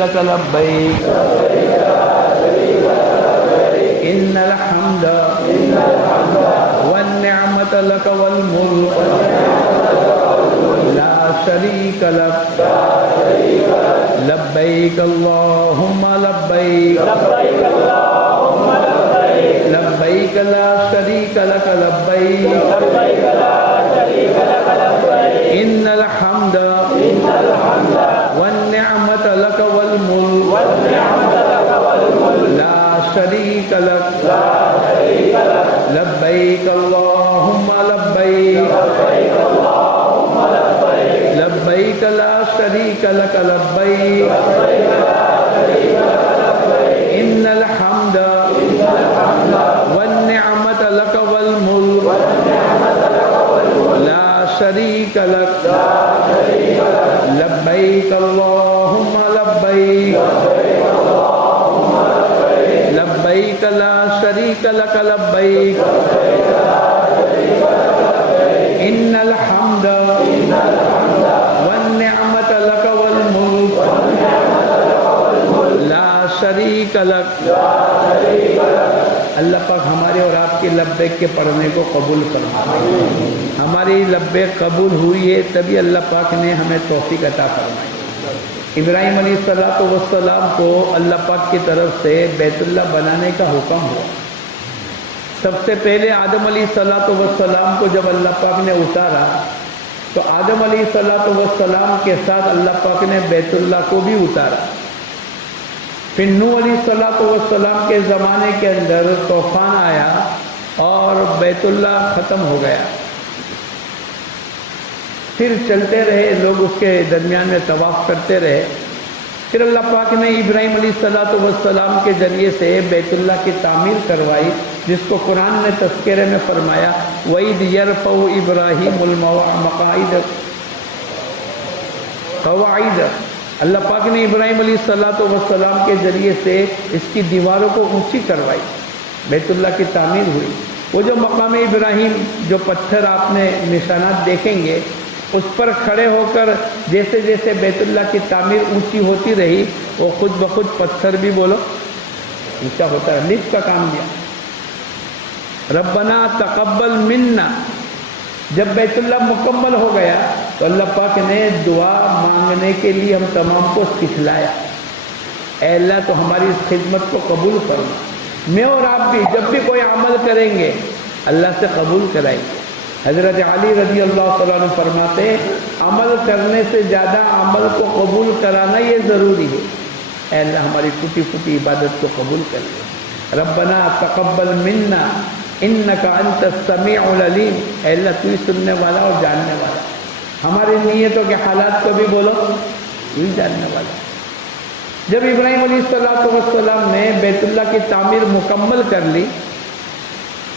لك لبيك إن الحمد والنعمة لك والملك لا شريك لك لبيك اللهم لبيك لبيك لا شريك لك لبيك إن الحمد والنعمة لك والملك لا شريك لك لبيك اللهم لبيك لبيك لا شريك لك لبيك إن الحمد والنعمة لك والملك لا شريك لك لبيك اللهم لبيك لبيك لا شريك لك لبيك إن الحمد والنعمة لك والملك لا شريك لك. اللہ پاک ہمارے اور آپ کے لبیک کے پڑھنے کو قبول فرمائے. ہماری لبیک قبول ہوئی ہے تبھی اللہ پاک نے ہمیں توفیق عطا فرمائی. ابراہیم علیہ السلام کو اللہ پاک کی طرف سے بیت اللہ بنانے کا حکم ہوا. سب سے پہلے آدم علیہ السلام کو جب اللہ پاک نے اتارا تو آدم علیہ السلام کے ساتھ اللہ پاک نے بیت اللہ کو بھی اتارا. پھر نوح علیہ السلام کے زمانے کے اندر طوفان آیا اور بیت اللہ ختم ہو گیا. پھر چلتے رہے لوگ اس کے درمیان میں طواف کرتے رہے. پھر اللہ پاک نے ابراہیم علیہ السلام کے ذریعے سے بیت اللہ کی تعمیر کروائی جس کو قرآن نے تذکرے میں فرمایا وَإِذْ يَرْفَعُ إِبْرَاهِيمُ الْقَوَاعِدَ. اللہ پاک نے ابراہیم علیہ السلام کے ذریعے سے اس کی دیواروں کو اونچی کروائی, بیت اللہ کی تعمیر ہوئی. وہ جو مقام ابراہیم جو پتھر آپ نے نشانات دیکھیں گے اس پر کھڑے ہو کر جیسے جیسے بیت اللہ کی تعمیر اونچی ہوتی رہی وہ خود بخود پتھر بھی بولو اونچا ہوتا ہے. لفٹ کا کام دیا. ربنا تقبل منا. جب بیت اللہ مکمل ہو گیا تو اللہ پاک نے دعا مانگنے کے لیے ہم تمام کو سکھلایا. اے اللہ تو ہماری اس خدمت کو قبول فرما. میں اور آپ بھی جب بھی کوئی عمل کریں گے اللہ سے قبول کرائیں گے. حضرت علی رضی اللہ تعالیٰ عنہ فرماتے عمل کرنے سے زیادہ عمل کو قبول کرانا یہ ضروری ہے. اے اللہ ہماری ٹوٹی پھوٹی عبادت کو قبول کر لے. ربنا تقبل منا انک انت السمیع العلیم. اے اللہ تو ہی سننے والا اور جاننے والا. ہماری نیتوں کے حالات کو بھی بولو تو ہی جاننے والا. جب ابراہیم علیہ السلام نے بیت اللہ کی تعمیر مکمل کر لی,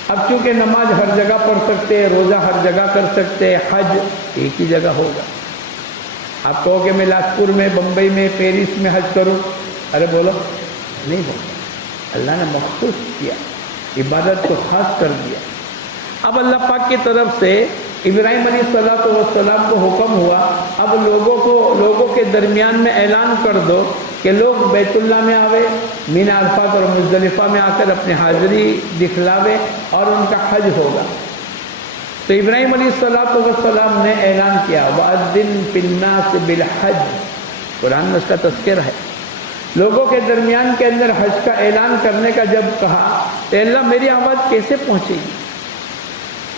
اب چونکہ نماز ہر جگہ پڑھ سکتے, روزہ ہر جگہ کر سکتے, حج ایک ہی جگہ ہوگا. آپ کہو کہ میں لاجپور میں, بمبئی میں, پیرس میں حج کروں, ارے بولو نہیں ہوگا. اللہ نے مخصوص کیا, عبادت کو خاص کر دیا. اب اللہ پاک کی طرف سے ابراہیم علیہ السلام کو حکم ہوا اب لوگوں کے درمیان میں اعلان کر دو کہ لوگ بیت اللہ میں آوے, مینا عرفات اور مزدلفہ میں آ کر اپنی حاضری دکھلاوے اور ان کا حج ہوگا. تو ابراہیم علیہ السلام نے اعلان کیا وَأَذِّن فِي النَّاسِ بِالْحَجِّ. قرآن میں اس کا تذکرہ ہے. لوگوں کے درمیان کے اندر حج کا اعلان کرنے کا جب کہا تو اللہ میری آواز کیسے پہنچے گی.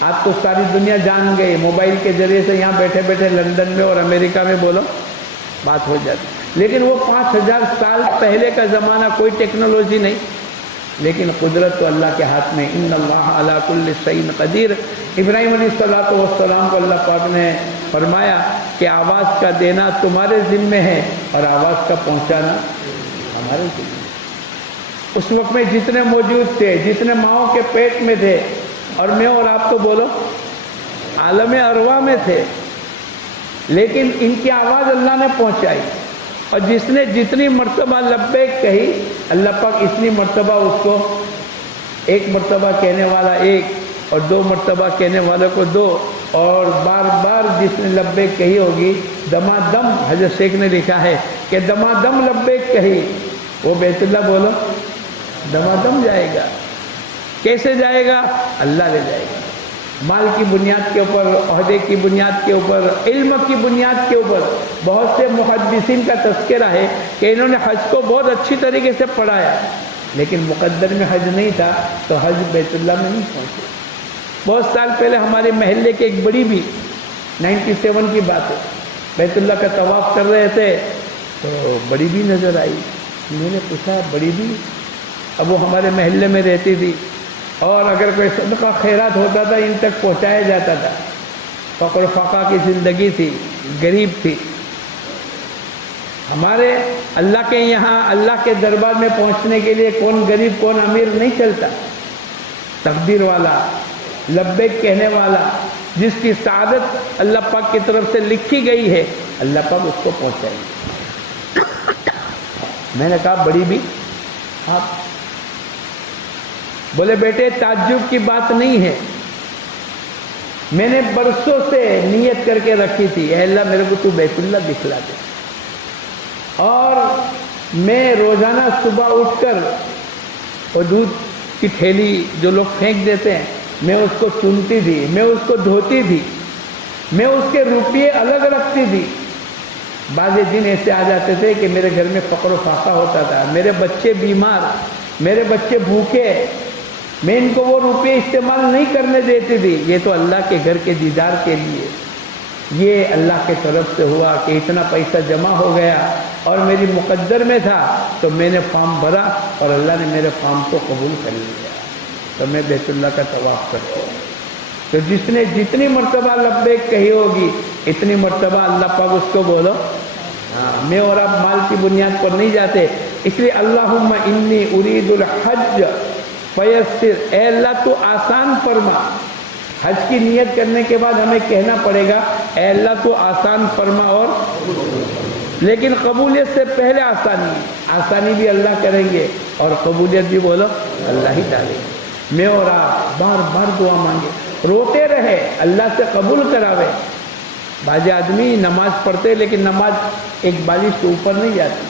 آپ تو ساری دنیا جان گئی, موبائل کے ذریعے سے یہاں بیٹھے بیٹھے لندن میں اور امریکہ میں بولو بات ہو جاتی. لیکن وہ 5000 سال پہلے کا زمانہ, کوئی ٹیکنالوجی نہیں, لیکن قدرت تو اللہ کے ہاتھ میں. ان اللہ علی کل شیء قدیر. ابراہیم علیہ السلام کو اللہ پاک نے فرمایا کہ آواز کا دینا تمہارے ذمے ہے اور آواز کا پہنچانا ہمارے ذمے. اس وقت میں جتنے موجود تھے, جتنے ماؤں کے پیٹ میں تھے, اور میں اور آپ تو بولو عالم ارواح میں تھے, لیکن ان کی آواز اللہ نے پہنچائی. اور جس نے جتنی مرتبہ لبیک کہی اللہ پاک اتنی مرتبہ اس کو, ایک مرتبہ کہنے والا ایک اور 2 مرتبہ کہنے والے کو 2, اور بار بار جس نے لبیک کہی ہوگی دمادم. حضرت شیخ نے لکھا ہے کہ دمادم لبیک کہی، وہ بیت اللہ بولو دمادم جائے گا۔ کیسے جائے گا؟ اللہ لے جائے گا، مال کی بنیاد کے اوپر، عہدے کی بنیاد کے اوپر، علم کی بنیاد کے اوپر۔ بہت سے محدثین کا تذکرہ ہے کہ انہوں نے حج کو بہت اچھی طریقے سے پڑھایا، لیکن مقدر میں حج نہیں تھا تو حج بیت اللہ میں نہیں پہنچے۔ بہت سال پہلے ہمارے محلے کے ایک بڑی بھی 97 کی بات ہے، بیت اللہ کا طواف کر رہے تھے تو بڑی بھی نظر آئی۔ میں نے پوچھا بڑی بھی؟ اب وہ ہمارے محلے میں رہتی تھی اور اگر کوئی صدقہ خیرات ہوتا تھا ان تک پہنچایا جاتا تھا۔ فقر و فاقہ کی زندگی تھی، غریب تھی۔ ہمارے اللہ کے یہاں اللہ کے دربار میں پہنچنے کے لیے کون غریب کون امیر نہیں چلتا، تقدیر والا، لبیک کہنے والا، جس کی سعادت اللہ پاک کی طرف سے لکھی گئی ہے، اللہ پاک اس کو پہنچائیں گے۔ میں نے کہا بڑی بھی آپ؟ بولے بیٹے تعجب کی بات نہیں ہے، میں نے برسوں سے نیت کر کے رکھی تھی، اے اللہ میرے کو تو بیت اللہ دکھلا دے، اور میں روزانہ صبح اٹھ کر وہ دودھ کی تھیلی جو لوگ پھینک دیتے ہیں میں اس کو چنتی تھی، میں اس کو دھوتی تھی، میں اس کے روپیے الگ رکھتی تھی۔ بعض دن ایسے آ جاتے تھے کہ میرے گھر میں فقر و فاقہ ہوتا تھا، میرے بچے بیمار، میرے بچے بھوکے، میں ان کو وہ روپے استعمال نہیں کرنے دیتی تھی۔ یہ تو اللہ کے گھر کے دیدار کے لیے، یہ اللہ کے طرف سے ہوا کہ اتنا پیسہ جمع ہو گیا اور میری مقدر میں تھا تو میں نے فارم بھرا اور اللہ نے میرے فارم کو قبول کر لیا، تو میں بیت اللہ کا طواف کرتا ہوں۔ تو جس نے جتنی مرتبہ لبیک کہی ہوگی اتنی مرتبہ اللہ پاک اس کو بولو۔ میں اور آپ مال کی بنیاد پر نہیں جاتے، اس لیے اللہم انی ارید الحج فیسر، اے اللہ تو آسان فرما۔ حج کی نیت کرنے کے بعد ہمیں کہنا پڑے گا اے اللہ تو آسان فرما، اور لیکن قبولیت سے پہلے آسانی بھی اللہ کریں گے اور قبولیت بھی بولو اللہ ہی ڈالیں گے۔ میں اور آپ بار بار دعا مانگے، روتے رہے، اللہ سے قبول کراوے۔ بعض آدمی نماز پڑھتے لیکن نماز ایک بالش سے اوپر نہیں جاتی،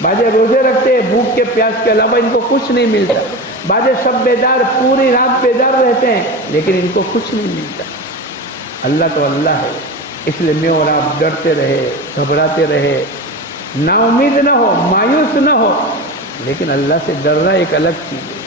بعض روزے رکھتے بھوک کے پیاس کے علاوہ ان کو کچھ نہیں ملتا، بعض شب بیدار پوری رات بیدار رہتے ہیں لیکن ان کو کچھ نہیں ملتا۔ اللہ تو اللہ ہے، اس لیے میں اور آپ ڈرتے رہے، گھبراتے رہے، نا امید نہ ہو، مایوس نہ ہو، لیکن اللہ سے ڈرنا ایک الگ چیز ہے۔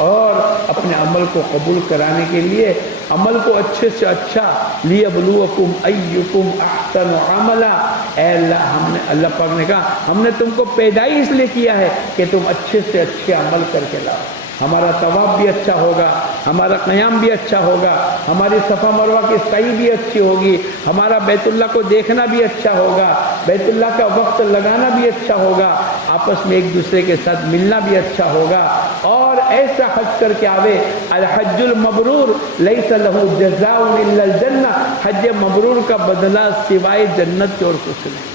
اور اپنے عمل کو قبول کرانے کے لیے عمل کو اچھے سے اچھا، لیبلوکم ایکم احسن عملا، اے اللہ اللہ پاک نے کہا ہم نے تم کو پیدا ہی اس لیے کیا ہے کہ تم اچھے سے اچھے عمل کر کے لاؤ۔ ہمارا طواف بھی اچھا ہوگا، ہمارا قیام بھی اچھا ہوگا، ہماری صفا مروہ کی سعی بھی اچھی ہوگی، ہمارا بیت اللہ کو دیکھنا بھی اچھا ہوگا، بیت اللہ کا وقت لگانا بھی اچھا ہوگا، آپس میں ایک دوسرے کے ساتھ ملنا بھی اچھا ہوگا، اور ایسا حج کر کے آوے۔ الحج المبرور لیس لہ جزاء الا الجنہ، حج مبرور کا بدلہ سوائے جنت کے اور کچھ نہیں۔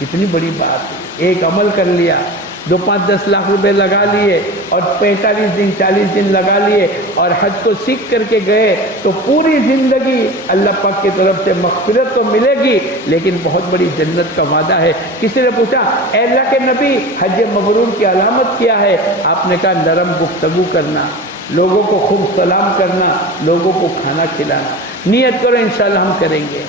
کتنی بڑی بات ہے، ایک عمل کر لیا، 2-5-10 لاکھ روپے لگا لیے اور 45 دن 40 دن لگا لیے اور حج کو سیکھ کر کے گئے تو پوری زندگی اللہ پاک کی طرف سے مغفرت تو ملے گی لیکن بہت بڑی جنت کا وعدہ ہے۔ کسی نے پوچھا اے اللہ کے نبی حج مبرور کی علامت کیا ہے؟ آپ نے کہا نرم گفتگو کرنا، لوگوں کو خوب سلام کرنا، لوگوں کو کھانا کھلانا۔ نیت کرو انشاءاللہ ہم کریں گے۔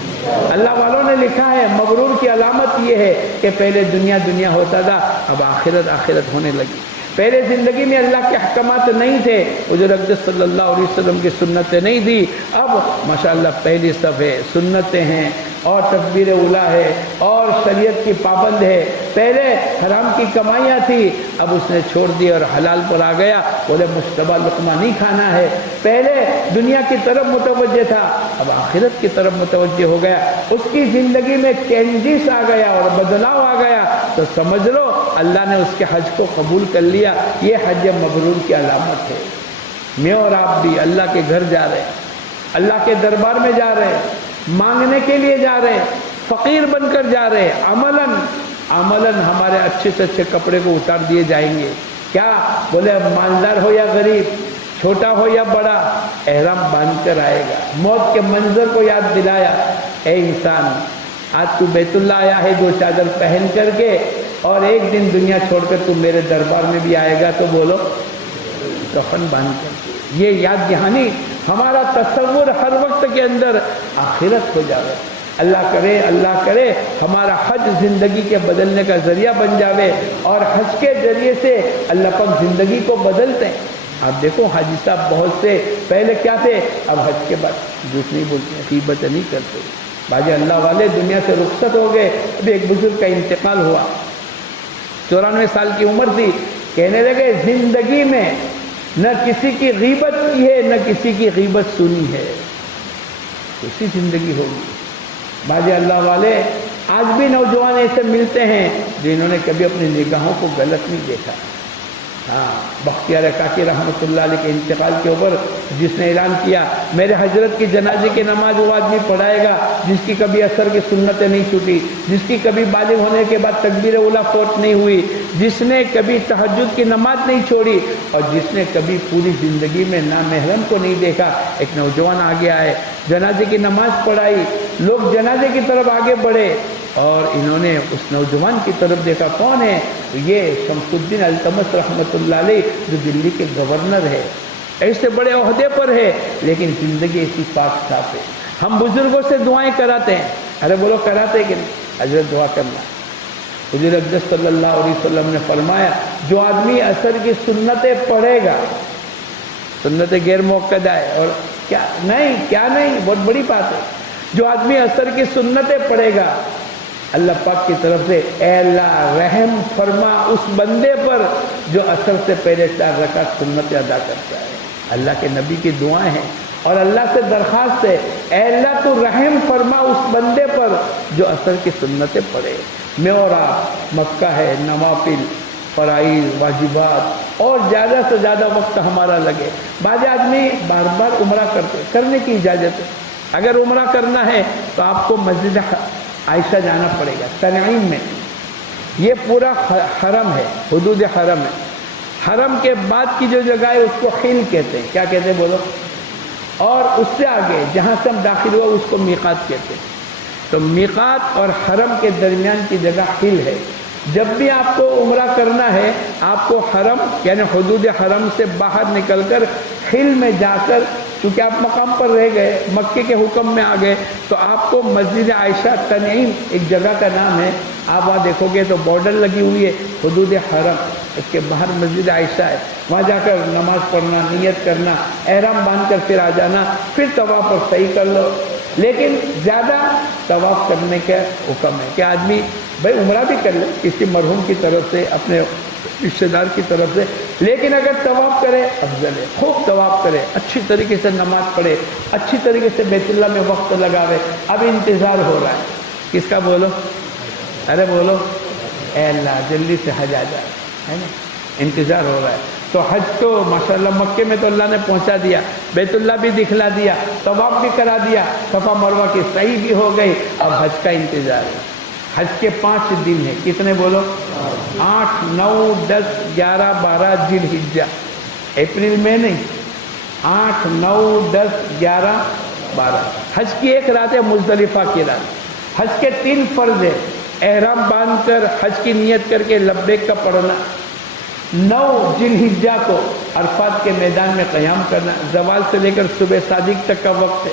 اللہ والوں نے لکھا ہے مبرور کی علامت یہ ہے کہ پہلے دنیا ہوتا تھا، اب آخرت ہونے لگی۔ پہلے زندگی میں اللہ کے احکامات نہیں تھے، حضور اقدس صلی اللہ علیہ وسلم کی سنتیں نہیں تھی، اب ماشاءاللہ پہلی صف ہے، سنتیں ہیں اور تکبیر اولیٰ ہے اور شریعت کی پابند ہے۔ پہلے حرام کی کمائیاں تھی، اب اس نے چھوڑ دی اور حلال پر آ گیا، بولے مشتبہ لقمہ نہیں کھانا ہے۔ پہلے دنیا کی طرف متوجہ تھا، اب آخرت کی طرف متوجہ ہو گیا، اس کی زندگی میں چینجز آ گیا اور بدلاؤ آ گیا، تو سمجھ لو اللہ نے اس کے حج کو قبول کر لیا۔ یہ حج مبرور کی علامت ہے۔ میں اور آپ بھی اللہ کے گھر جا رہے ہیں، اللہ کے دربار میں جا رہے ہیں، مانگنے کے لیے جا رہے ہیں، فقیر بن کر جا رہے ہیں، عملاً ہمارے اچھے سے اچھے کپڑے کو اتار دیے جائیں گے۔ کیا بولے مالدار ہو یا غریب، چھوٹا ہو یا بڑا، احرام باندھ کر آئے گا۔ موت کے منظر کو یاد دلایا، اے انسان آج تو بیت اللہ آیا ہے 2 چادر پہن کر کے، اور ایک دن دنیا چھوڑ کر تو میرے دربار میں بھی آئے گا، تو بولو کفن باندھ کر۔ یہ یاد دہانی، ہمارا تصور ہر وقت کے اندر آخرت ہو جاوے۔ اللہ کرے ہمارا حج زندگی کے بدلنے کا ذریعہ بن جاوے، اور حج کے ذریعے سے اللہ پاک زندگی کو بدلتے ہیں۔ آپ دیکھو حاجی صاحب بہت سے پہلے کیا تھے، اب حج کے بعد جھوٹ نہیں بولتے ہیں، غیبت نہیں کرتے۔ باجی اللہ والے دنیا سے رخصت ہو گئے۔ ابھی ایک بزرگ کا انتقال ہوا، 94 سال کی عمر تھی، کہنے لگے زندگی میں نہ کسی کی غیبت کی ہے، نہ کسی کی غیبت سنی ہے، اسی زندگی ہوگی۔ باجی اللہ والے آج بھی نوجوان ایسے ملتے ہیں جنہوں نے کبھی اپنی نگاہوں کو غلط نہیں دیکھا۔ ہاں، بختیار کاکی رحمۃ اللہ علیہ کے انتقال کے اوپر جس نے اعلان کیا میرے حضرت کی جنازے کی نماز وہ آدمی پڑھائے گا جس کی کبھی اثر کی سنتیں نہیں چھوٹی، جس کی کبھی بالغ ہونے کے بعد تکبیر اولیٰ فوت نہیں ہوئی، جس نے کبھی تہجد کی نماز نہیں چھوڑی، اور جس نے کبھی پوری زندگی میں نامحرم کو نہیں دیکھا۔ ایک نوجوان آگے آئے، جنازے کی نماز پڑھائی، لوگ جنازے کی طرف آگے بڑھے، اور انہوں نے اس نوجوان کی طرف دیکھا، کون ہے؟ یہ شمس الدین التمش رحمۃ اللہ علیہ، جو دلی کے گورنر ہے، ایسے بڑے عہدے پر ہے، لیکن زندگی ایسی پاک صاف ہے۔ ہم بزرگوں سے دعائیں کراتے ہیں، ارے بولو کراتے کہ نہیں؟ حضرت دعا کرنا۔ حضور اقدس صلی اللہ علیہ وسلم نے فرمایا جو آدمی اثر کی سنتیں پڑھے گا، سنتیں غیر موقدہ ہے، اور کیا نہیں بہت بڑی بات ہے، جو آدمی اثر کی سنتیں پڑھے گا، اللہ پاک کی طرف سے اے اللہ رحم فرما اس بندے پر جو اثر سے پہلے 4 رکعت سنتیں ادا کرتا ہے۔ اللہ کے نبی کی دعائیں ہیں، اور اللہ سے درخواست ہے اے اللہ تو رحم فرما اس بندے پر جو اثر کی سنتیں پڑھے۔ میں اور آپ مکہ ہے، نوافل، فرائض، واجبات، اور زیادہ سے زیادہ وقت ہمارا لگے۔ بعض آدمی بار بار عمرہ کرنے کی اجازت ہے۔ اگر عمرہ کرنا ہے تو آپ کو مسجد عائشہ جانا پڑے گا، تنعیم میں۔ یہ پورا حرم ہے، حدود حرم ہے۔ حرم کے بعد کی جو جگہ ہے اس کو خل کہتے ہیں، کیا کہتے ہیں بولو؟ اور اس سے آگے جہاں سے ہم داخل ہوا اس کو میقات کہتے ہیں۔ تو میقات اور حرم کے درمیان کی جگہ خل ہے۔ جب بھی آپ کو عمرہ کرنا ہے، آپ کو حرم یعنی حدود حرم سے باہر نکل کر خل میں جا کر، چونکہ آپ مقام پر رہ گئے، مکے کے حکم میں آ گئے، تو آپ کو مسجد عائشہ تنعیم ایک جگہ کا نام ہے، آپ وہاں دیکھو گے تو بارڈر لگی ہوئی ہے حدود حرم، اس کے باہر مسجد عائشہ ہے، وہاں جا کر نماز پڑھنا، نیت کرنا، احرام باندھ کر پھر آ جانا، پھر طواف اور صحیح کر لو۔ لیکن زیادہ طواف کرنے کا حکم ہے کہ آدمی بھائی عمرہ بھی کر لے کسی مرحوم کی طرف سے، اپنے رشتہ دار کی طرف سے، لیکن اگر طواف کرے افضل ہے، خوب طواف کرے، اچھی طریقے سے نماز پڑھے، اچھی طریقے سے بیت اللہ میں وقت لگاوے۔ اب انتظار ہو رہا ہے کس کا بولو؟ ارے بولو اے اللہ جلدی سے حج آ جائے، ہے نا؟ انتظار ہو رہا ہے۔ تو حج تو ماشاءاللہ مکے میں تو اللہ نے پہنچا دیا، بیت اللہ بھی دکھلا دیا، طواف بھی کرا دیا، صفا مروہ کی صحیح بھی ہو گئی، اب حج کا انتظار ہے۔ حج کے 5 دن ہیں، کتنے بولو؟ 8، 9، 10، 11، 12 ذی الحجہ، اپریل میں نہیں، 8، 9، 10، 11، 12۔ حج کی ایک رات ہے مزدلفہ کی رات۔ حج کے 3 فرض ہیں، احرام باندھ کر حج کی نیت کر کے لبیک کا پڑھنا، 9 ذی الحجہ کو عرفات کے میدان میں قیام کرنا، زوال سے لے کر صبح صادق تک کا وقت ہے،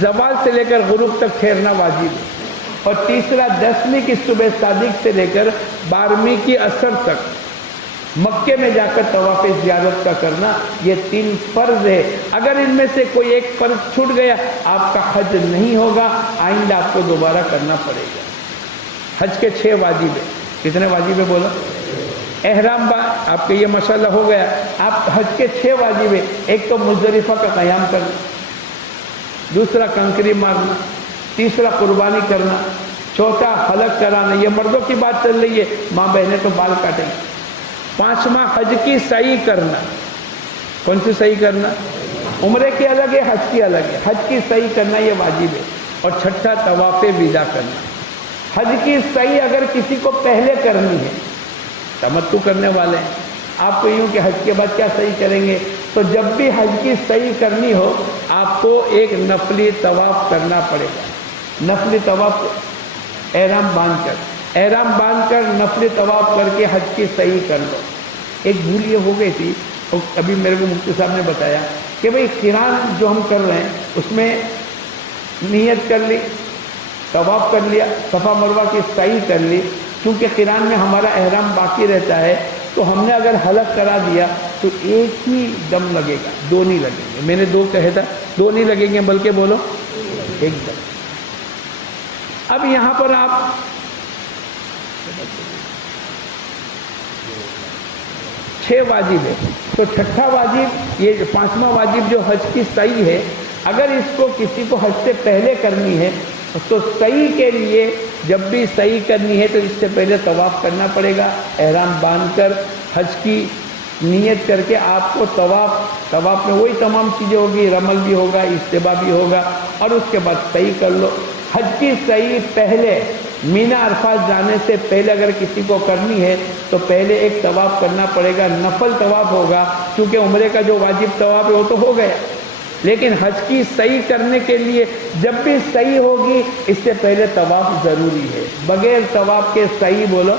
زوال سے لے کر غروب تک ٹھہرنا واجب ہے، اور تیسرا 10ویں کی صبح صادق سے لے کر 12ویں کی عصر تک مکے میں جا کر طواف زیارت کا کرنا، یہ 3 فرض ہے۔ اگر ان میں سے کوئی ایک فرض چھوٹ گیا آپ کا حج نہیں ہوگا، آئندہ آپ کو دوبارہ کرنا پڑے گا۔ حج کے 6 واجب ہے، کتنے واجب ہے بولو؟ احرام آپ کے یہ ماشاءاللہ ہو گیا۔ آپ حج کے 6 واجب ہے، ایک تو مزدلفہ کا قیام کرنا، دوسرا کنکری مارنا، تیسرا قربانی کرنا، چوتھا حلق کرانا، یہ مردوں کی بات چل رہی ہے، ماں بہنیں تو بال کاٹیں گی۔ 5واں حج کی صحیح کرنا، کون سی صحیح کرنا؟ عمرے کی الگ ہے، حج کی الگ ہے، حج کی صحیح کرنا یہ واجب ہے۔ اور 6 طواف وداع کرنا۔ حج کی صحیح اگر کسی کو پہلے کرنی ہے، تمتع کرنے والے ہیں، آپ کو یوں کہ حج کے بعد کیا صحیح کریں گے، تو جب بھی حج کی صحیح کرنی ہو آپ کو ایک نفلی طواف کرنا پڑے گا۔ نفلی طواف احرام باندھ کر نفل طواف کر کے حج کی صحیح کر لو۔ ایک بھول یہ ہو گئی تھی، ابھی میرے کو مفتی صاحب نے بتایا کہ بھئی قران جو ہم کر رہے ہیں اس میں نیت کر لی، طواف کر لیا، صفا مروہ کی صحیح کر لی، کیونکہ قران میں ہمارا احرام باقی رہتا ہے، تو ہم نے اگر حلق کرا دیا تو ایک ہی دم لگے گا، دو نہیں لگیں گے۔ میں نے دو کہا تھا، دو نہیں لگیں گے بلکہ بولو ایک دم۔ اب یہاں پر آپ 6 واجب ہے، تو چھٹا واجب، یہ 5واں واجب جو حج کی صحیح ہے، اگر اس کو کسی کو حج سے پہلے کرنی ہے تو صحیح کے لیے جب بھی صحیح کرنی ہے تو اس سے پہلے طواف کرنا پڑے گا، احرام باندھ کر حج کی نیت کر کے آپ کو طواف میں وہی تمام چیزیں ہوگی، رمل بھی ہوگا، اجتباء بھی ہوگا، اور اس کے بعد صحیح کر لو۔ حج کی صحیح پہلے مینا عرفات جانے سے پہلے اگر کسی کو کرنی ہے تو پہلے ایک طواف کرنا پڑے گا، نفل طواف ہوگا، کیونکہ عمرے کا جو واجب طواف ہے وہ تو ہو گیا، لیکن حج کی صحیح کرنے کے لیے جب بھی صحیح ہوگی اس سے پہلے طواف ضروری ہے۔ بغیر طواف کے صحیح بولو،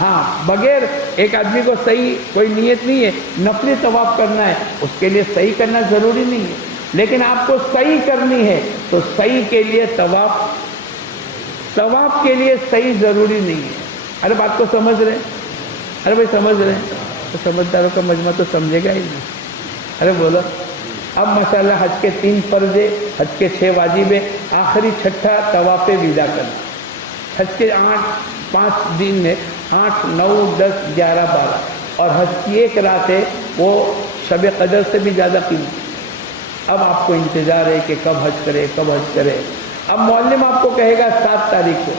ہاں بغیر ایک آدمی کو صحیح کوئی نیت نہیں ہے، نفلی طواف کرنا ہے، اس کے لیے صحیح کرنا ضروری نہیں ہے، لیکن آپ کو صحیح کرنی ہے تو صحیح کے لیے طواف کے لیے صحیح ضروری نہیں ہے۔ ارے بات کو سمجھ رہے ہیں؟ ارے بھائی سمجھ رہے ہیں؟ تو سمجھداروں کا مجمع تو سمجھے گا ہی نہیں۔ ارے بولو، اب مسئلہ حج کے 3 فرض ہے، حج کے 6 واجب ہے، آخری چھٹا طواف ویدا کرنا۔ حج کے 5 دن ہے، 8، 9، 10، 11، 12، اور حج کی ایک رات ہے، وہ شب قدر سے بھی زیادہ قیمتی۔ اب آپ کو انتظار ہے کہ کب حج کرے۔ اب معلم آپ کو کہے گا 7 تاریخ کو،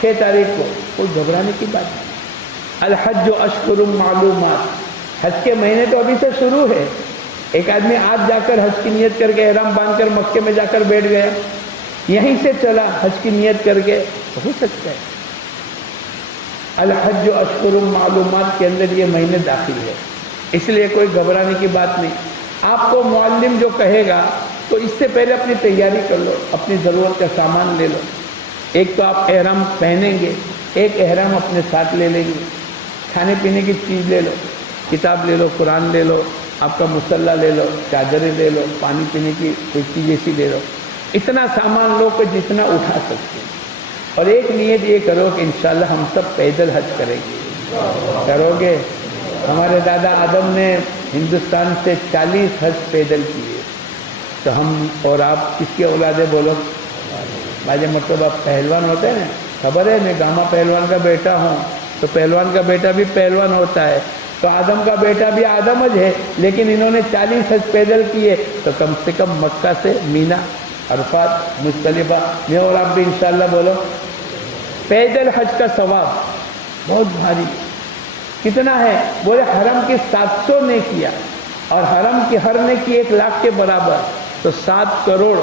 6 تاریخ کو، کوئی گھبرانے کی بات نہیں۔ الحج اشہر معلومات، حج کے مہینے تو ابھی سے شروع ہے۔ ایک آدمی آج جا کر حج کی نیت کر کے احرام باندھ کر مکے میں جا کر بیٹھ گیا، یہیں سے چلا حج کی نیت کر کے، ہو سکتا ہے۔ الحج اشہر معلومات کے اندر یہ مہینے داخل ہے، اس لیے کوئی گھبرانے کی بات نہیں۔ آپ کو معلم جو کہے گا تو اس سے پہلے اپنی تیاری کر لو، اپنی ضرورت کا سامان لے لو۔ ایک تو آپ احرام پہنیں گے، ایک احرام اپنے ساتھ لے لیں گے، کھانے پینے کی چیز لے لو، کتاب لے لو، قرآن لے لو، آپ کا مصلی لے لو، چادریں لے لو، پانی پینے کی کوئی چیز ایسی لے لو، اتنا سامان لو کہ جتنا اٹھا سکتے ہیں، اور ایک نیت یہ کرو کہ انشاءاللہ ہم سب پیدل حج کریں گے۔ کرو گے؟ ہمارے دادا آدم نے ہندوستان سے 40 حج پیدل کیے، تو ہم اور آپ کس کی اولاد ہے بولو؟ بعض مرتبہ پہلوان ہوتے ہیں نا، خبر ہے میں گاما پہلوان کا بیٹا ہوں، تو پہلوان کا بیٹا بھی پہلوان ہوتا ہے، تو آدم کا بیٹا بھی آدم حج ہے، لیکن انہوں نے 40 حج پیدل کیے، تو کم سے کم مکہ سے مینا، عرفات، مزدلفہ، میں اور آپ بھی انشاءاللہ بولو۔ پیدل حج کا ثواب بہت بھاری، کتنا ہے؟ بولے حرم کی 700 نے کیا، اور حرم کی ہر نے کی 1 لاکھ کے برابر، تو 7 کروڑ۔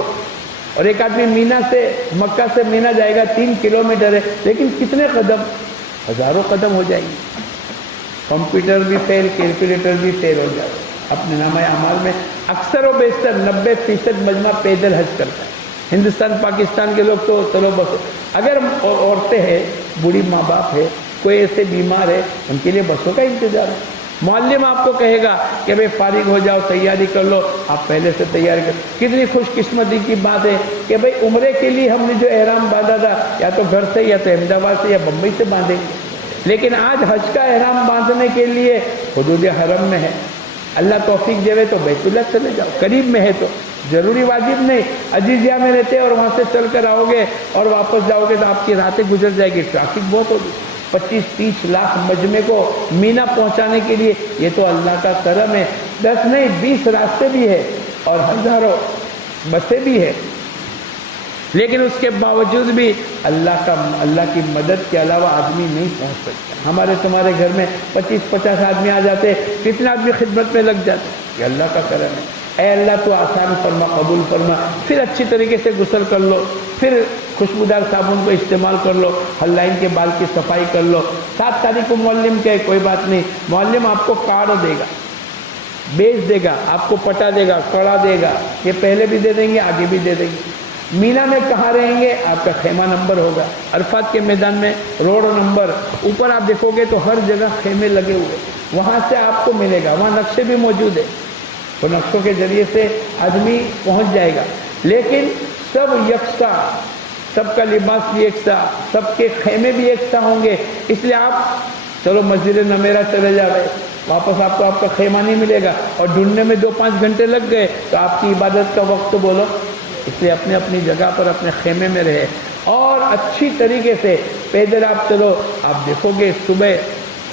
اور ایک آدمی مینا سے مکہ سے مینا جائے گا، 3 کلومیٹر ہے، لیکن کتنے قدم؟ ہزاروں قدم ہو جائیں گے۔ کمپیوٹر بھی فیل، کیلکولیٹر بھی فیل ہو جائے۔ اپنے نامہ اعمال میں اکثر و بیشتر 90% مجمع پیدل حج کرتا ہے۔ ہندوستان پاکستان کے لوگ تو چلو بس، اگر عورتیں ہیں، بوڑھی ماں باپ ہے، کوئی ایسے بیمار ہے، ان کے لیے بسوں کا انتظار ہے۔ معلم آپ کو کہے گا کہ بھئی فارغ ہو جاؤ، تیاری کر لو، آپ پہلے سے تیاری کر۔ کتنی خوش قسمتی کی بات ہے کہ بھئی عمرے کے لیے ہم نے جو احرام باندھا تھا، یا تو گھر سے، یا تو احمد آباد سے، یا بمبئی سے باندھیں گے، لیکن آج حج کا احرام باندھنے کے لیے حدود حرم میں ہے۔ اللہ توفیق دے تو بیت اللہ چلے جاؤ، قریب میں ہے تو ضروری واجب نہیں۔ عزیزیہ میں رہتے اور وہاں سے چل کر آؤ گے اور واپس جاؤ گے تو آپ کی راتیں گزر جائے گی، ٹریفک بہت ہوگی۔ 25-30 لاکھ مجمع کو مینا پہنچانے کے لیے یہ تو اللہ کا کرم ہے۔ 10 نہیں 20 راستے بھی ہے اور ہزاروں بسیں بھی ہے، لیکن اس کے باوجود بھی اللہ کی مدد کے علاوہ آدمی نہیں پہنچ سکتا۔ ہمارے تمہارے گھر میں 25-50 آدمی آ جاتے، کتنے آدمی خدمت میں لگ جاتے، یہ اللہ کا کرم ہے۔ اے اللہ تو آسان فرما، قبول فرما۔ پھر اچھی طریقے سے غسل کر لو، پھر خوشبودار صابن کو استعمال کر لو، حلائن کے بال کی صفائی کر لو۔ 7 تاریخ کو معلم کہے کوئی بات نہیں، معلم آپ کو کارڈ دے گا، بیچ دے گا، آپ کو پٹا دے گا، کڑا دے گا، یہ پہلے بھی دے دیں گے، آگے بھی دے دیں گے۔ मीना में कहाँ रहेंगे, आपका खेमा नंबर होगा। अरफात के मैदान में रोड नंबर, ऊपर आप देखोगे तो हर जगह खेमे लगे हुए, वहाँ से आपको मिलेगा। वहाँ नक्शे भी मौजूद है, तो नक्शों के जरिए से आदमी पहुँच जाएगा। लेकिन सब यकसा, सबका लिबास भी एक सा, सबके खेमे भी एक सा होंगे। इसलिए आप चलो मस्जिद नमेरा चले जा रहे, वापस आपको आपका खेमा नहीं मिलेगा और ढूंढने में 2-5 घंटे लग गए तो आपकी इबादत का वक्त तो बोलो। इसलिए अपने अपनी जगह पर अपने खेमे में रहे और अच्छी तरीके से पैदल आप चलो। आप देखोगे सुबह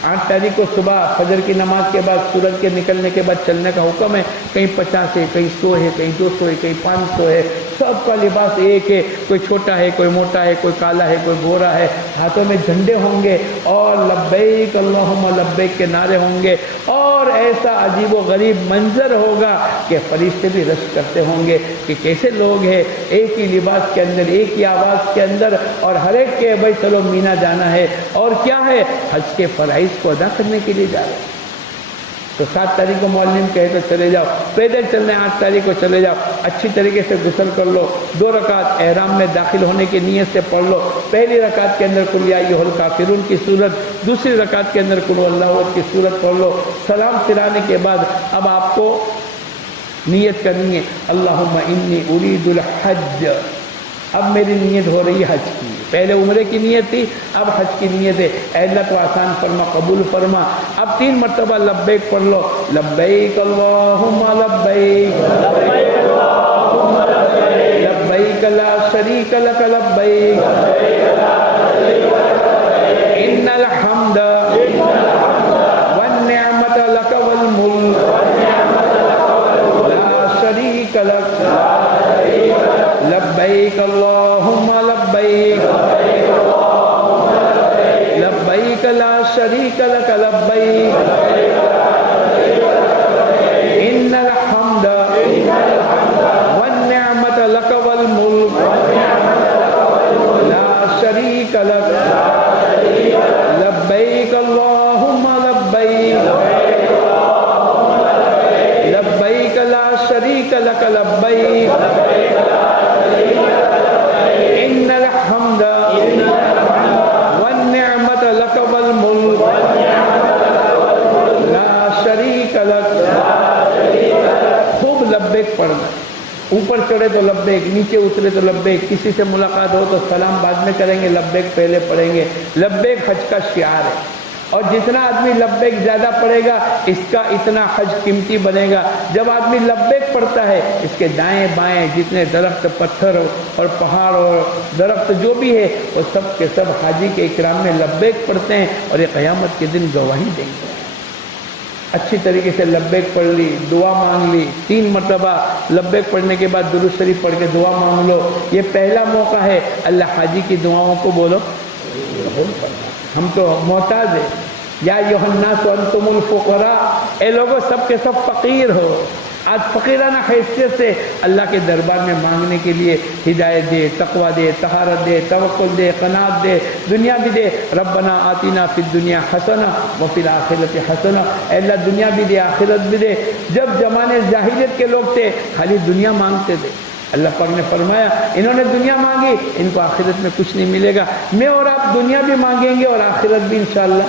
8 तारीख को सुबह फजर की नमाज के बाद सूरज के निकलने के बाद चलने का हुक्म है। कहीं 50 है, कहीं 100 है, कहीं 200 है, कहीं 500 है, सबका लिबास एक है। कोई छोटा है, कोई मोटा है, कोई काला है, कोई गोरा है, हाथों में झंडे होंगे और लब्बैक अल्लाहुम्मा लब्बैक के नारे होंगे। और ऐसा अजीब व गरीब मंजर होगा कि फरिश्ते भी रश करते होंगे कि कैसे लोग हैं, एक ही लिबास के अंदर, एक ही आवाज़ के अंदर, और हर एक के भाई चलो मीना जाना है। और क्या है, हज के फराइज को अदा करने के लिए जा रहे हैं। तो 7 तारीख को मौलवी कहे तो चले जाओ, पैदल चलने 8 तारीख को चले जाओ। अच्छी तरीके से गुस्ल कर लो, 2 रकात एहराम में दाखिल होने की नीयत से पढ़ लो। पहली रकात के अंदर कुल या अय्युहल काफिरून की सूरत, दूसरी रकात के अंदर कुल हुवल्लाहु अहद की सूरत पढ़ लो। सलाम फिराने के बाद अब आपको नीयत करनी है, अल्लाहुम्मा इन्नी उरीदुल हज। अब मेरी नीयत हो रही है हज की, पहले उम्रे की नीयत थी, अब हज की नीयत है। ऐ अल्लाह तो आसान फरमा, कबूल फरमा। अब 3 मरतबा लब्बैक पढ़ लो, लब्बैक अल्लाहुम्मा लब्बैक, लब्बैक ला शरीक लक लब्बैक, इन्नल हम्द वन निअमत लक वल मुल्क ला शरीक लक, लब्बैक अल्लाहुम्मा लब्बैक, लब्बैक ला शरीक लक लब्बैक, इन्नल हम्द वन निअमत लक वल मुल्क ला शरीक लक, लब्बैक अल्लाहुम्मा लब्बैक, लब्बैक ला शरीक लक लब्बैक, इन्नल हम्द वन निअमत लक वल मुल्क ला शरीक लक। खूब लब्बैक पढ़ना, ऊपर चढ़े तो लब्बैक, नीचे उतरे तो लब्बैक, किसी से मुलाकात हो तो सलाम बाद में करेंगे, लब्बैक पहले पढ़ेंगे। लब्बैक हज का शियार है, और जितना आदमी लब्बैक ज़्यादा पढ़ेगा इसका इतना हज कीमती बनेगा। जब आदमी लब्बैक पढ़ता है, इसके दाएं बाएं जितने दरख्त, पत्थर और पहाड़ और दरख्त जो भी है, वो सब के सब हाजी के इकराम में लब्बैक पढ़ते हैं और ये क़यामत के दिन गवाही देंगे। अच्छी तरीके से लब्बैक पढ़ ली, दुआ मांग ली। 3 मरतबा लब्बैक पढ़ने के बाद दुरूद शरीफ पढ़ के दुआ मांग लो। ये पहला मौका है, अल्लाह हाजी की दुआओं को बोलो। हम तो मोहताज है, या युहन्नास अंतुमुल फुकरा, ए लोगों सब के सब फ़कीर हो। आज फ़कीराना हैसियत से अल्लाह के दरबार में मांगने के लिए हिदायत दे, तक़वा दे, तहारत दे, तवक्कुल दे, क़नाअत दे, दुनिया भी दे। रब्बना आतिना फिद दुनिया हसना व फिल आखिरति हसना, अल्लाह दुनिया भी दे, आखिरत भी दे। जब ज़माने जाहिलियत के लोग थे खाली दुनिया मांगते थे, अल्लाह पाक ने फरमाया इन्होंने दुनिया मांगी, इनको आखिरत में कुछ नहीं मिलेगा। मैं और आप दुनिया भी मांगेंगे और आखिरत भी इंशाअल्लाह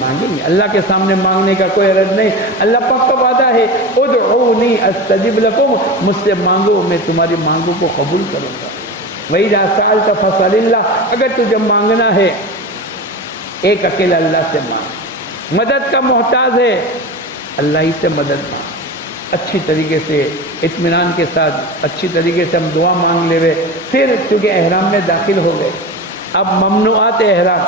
मांगेंगे। अल्लाह के सामने मांगने का कोई हरज नहीं। अल्लाह पाक का वादा है, उदऊनी अस्तजिब लकुम, मुझसे मांगो मैं तुम्हारी मांगों को कबूल करूँगा। वही सअलत फसअलिल्लाह, अगर तुझे मांगना है एक अकेला अल्लाह से मांग। मदद का मोहताज है, अल्लाह ही से मदद मांग। अच्छी तरीके से इत्मीनान के साथ अच्छी तरीके से हम दुआ मांग ले रहे। फिर चूँकि एहराम में दाखिल हो गए, अब ममनुआत एहराम,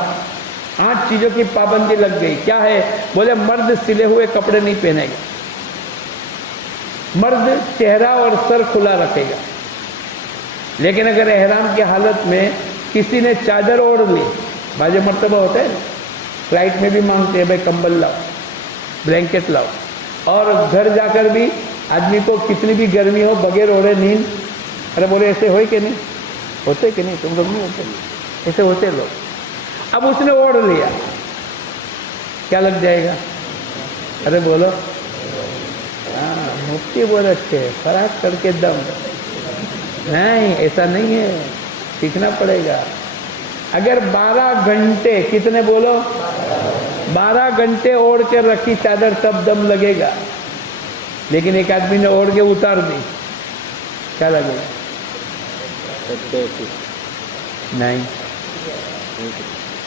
8 चीज़ों की पाबंदी लग गई। क्या है? बोले मर्द सिले हुए कपड़े नहीं पहनेगा, मर्द चेहरा और सर खुला रखेगा। लेकिन अगर एहराम की हालत में किसी ने चादर ओढ़ ली, बाजे मर्तबा होता है, फ्लाइट में भी मांगते हैं भाई कंबल लाओ, ब्लैंकेट लाओ, और घर जाकर भी आदमी को कितनी भी गर्मी हो बगैर ओढ़े नींद, अरे बोले ऐसे हो कि नहीं होते कि नहीं, तुम लोग नहीं होते, ऐसे होते लोग। अब उसने ओढ़ लिया, क्या लग जाएगा? अरे बोलो, हाँ मुफ्ती बोल अच्छे, फराक करके दम, नहीं, ऐसा नहीं है, सीखना पड़ेगा। अगर 12 घंटे, कितने बोलो, 12 घंटे ओढ़ के रखी चादर तब दम लगेगा। लेकिन एक आदमी ने ओढ़ के उतार दी, क्या लगेगा? नहीं।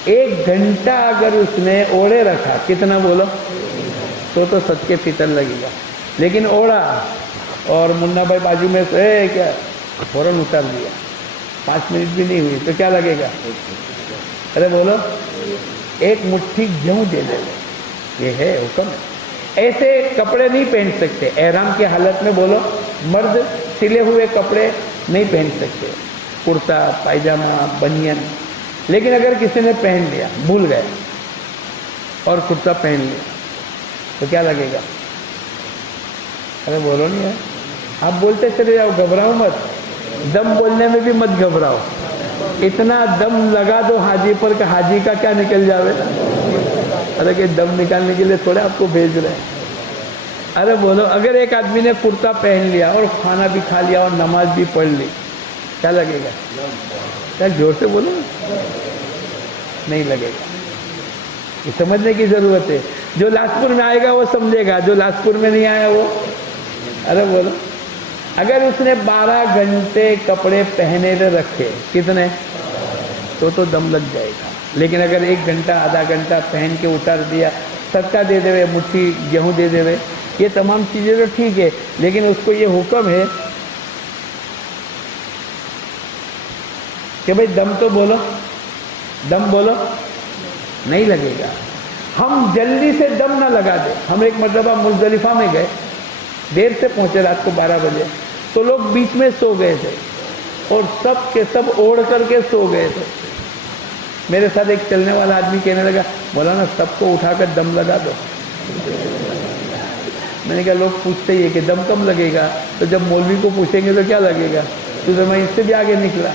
1 घंटा अगर उसने ओढ़े रखा, कितना बोलो, तो सच के फितर लगेगा। लेकिन ओढ़ा और मुन्ना भाई बाजू में से क्या फौरन उतार दिया, 5 मिनट भी नहीं हुई, तो क्या लगेगा? अरे बोलो, एक मुट्ठी गेहूं दे दे, ये है हुक्म है। ऐसे कपड़े नहीं पहन सकते एहराम की हालत में, बोलो, मर्द सिले हुए कपड़े नहीं पहन सकते, कुर्ता पायजामा बनियन। लेकिन अगर किसी ने पहन लिया, भूल गए और कुर्ता पहन लिया, तो क्या लगेगा? अरे बोलो नहीं है, आप बोलते चले जाओ, घबराओ मत, दम बोलने में भी मत घबराओ। इतना दम लगा दो हाजी पर कि हाजी का क्या निकल जावे। अरे कि दम निकालने के लिए थोड़े आपको भेज रहे हैं। अरे बोलो, अगर एक आदमी ने कुर्ता पहन लिया और खाना भी खा लिया और नमाज भी पढ़ ली, क्या लगेगा? क्या जोर से बोलो, नहीं लगेगा। ये समझने की जरूरत है। जो लाजपुर में आएगा वो समझेगा, जो लाजपुर में नहीं आया वो, अरे बोलो, अगर उसने 12 घंटे कपड़े पहने रखे, कितने, तो दम लग जाएगा। लेकिन अगर 1 घंटा आधा घंटा पहन के उतार दिया, सदका दे देवे, मुट्ठी गेहूं दे देवे, ये तमाम चीजें तो ठीक है, लेकिन उसको ये हुक्म है कि भाई दम तो बोलो, दम बोलो, नहीं लगेगा। हम जल्दी से दम ना लगा दे। हम एक मरतबा मुजदलिफा में गए, देर से पहुंचे, रात को 12 बजे, तो लोग बीच में सो गए थे और सब के सब ओढ़ करके सो गए थे। मेरे साथ एक चलने वाला आदमी कहने लगा, बोला ना सबको उठाकर दम लगा दो। मैंने कहा लोग पूछते ही है कि दम कब लगेगा, तो जब मौलवी को पूछेंगे तो क्या लगेगा, तो मैं इससे भी आगे निकला।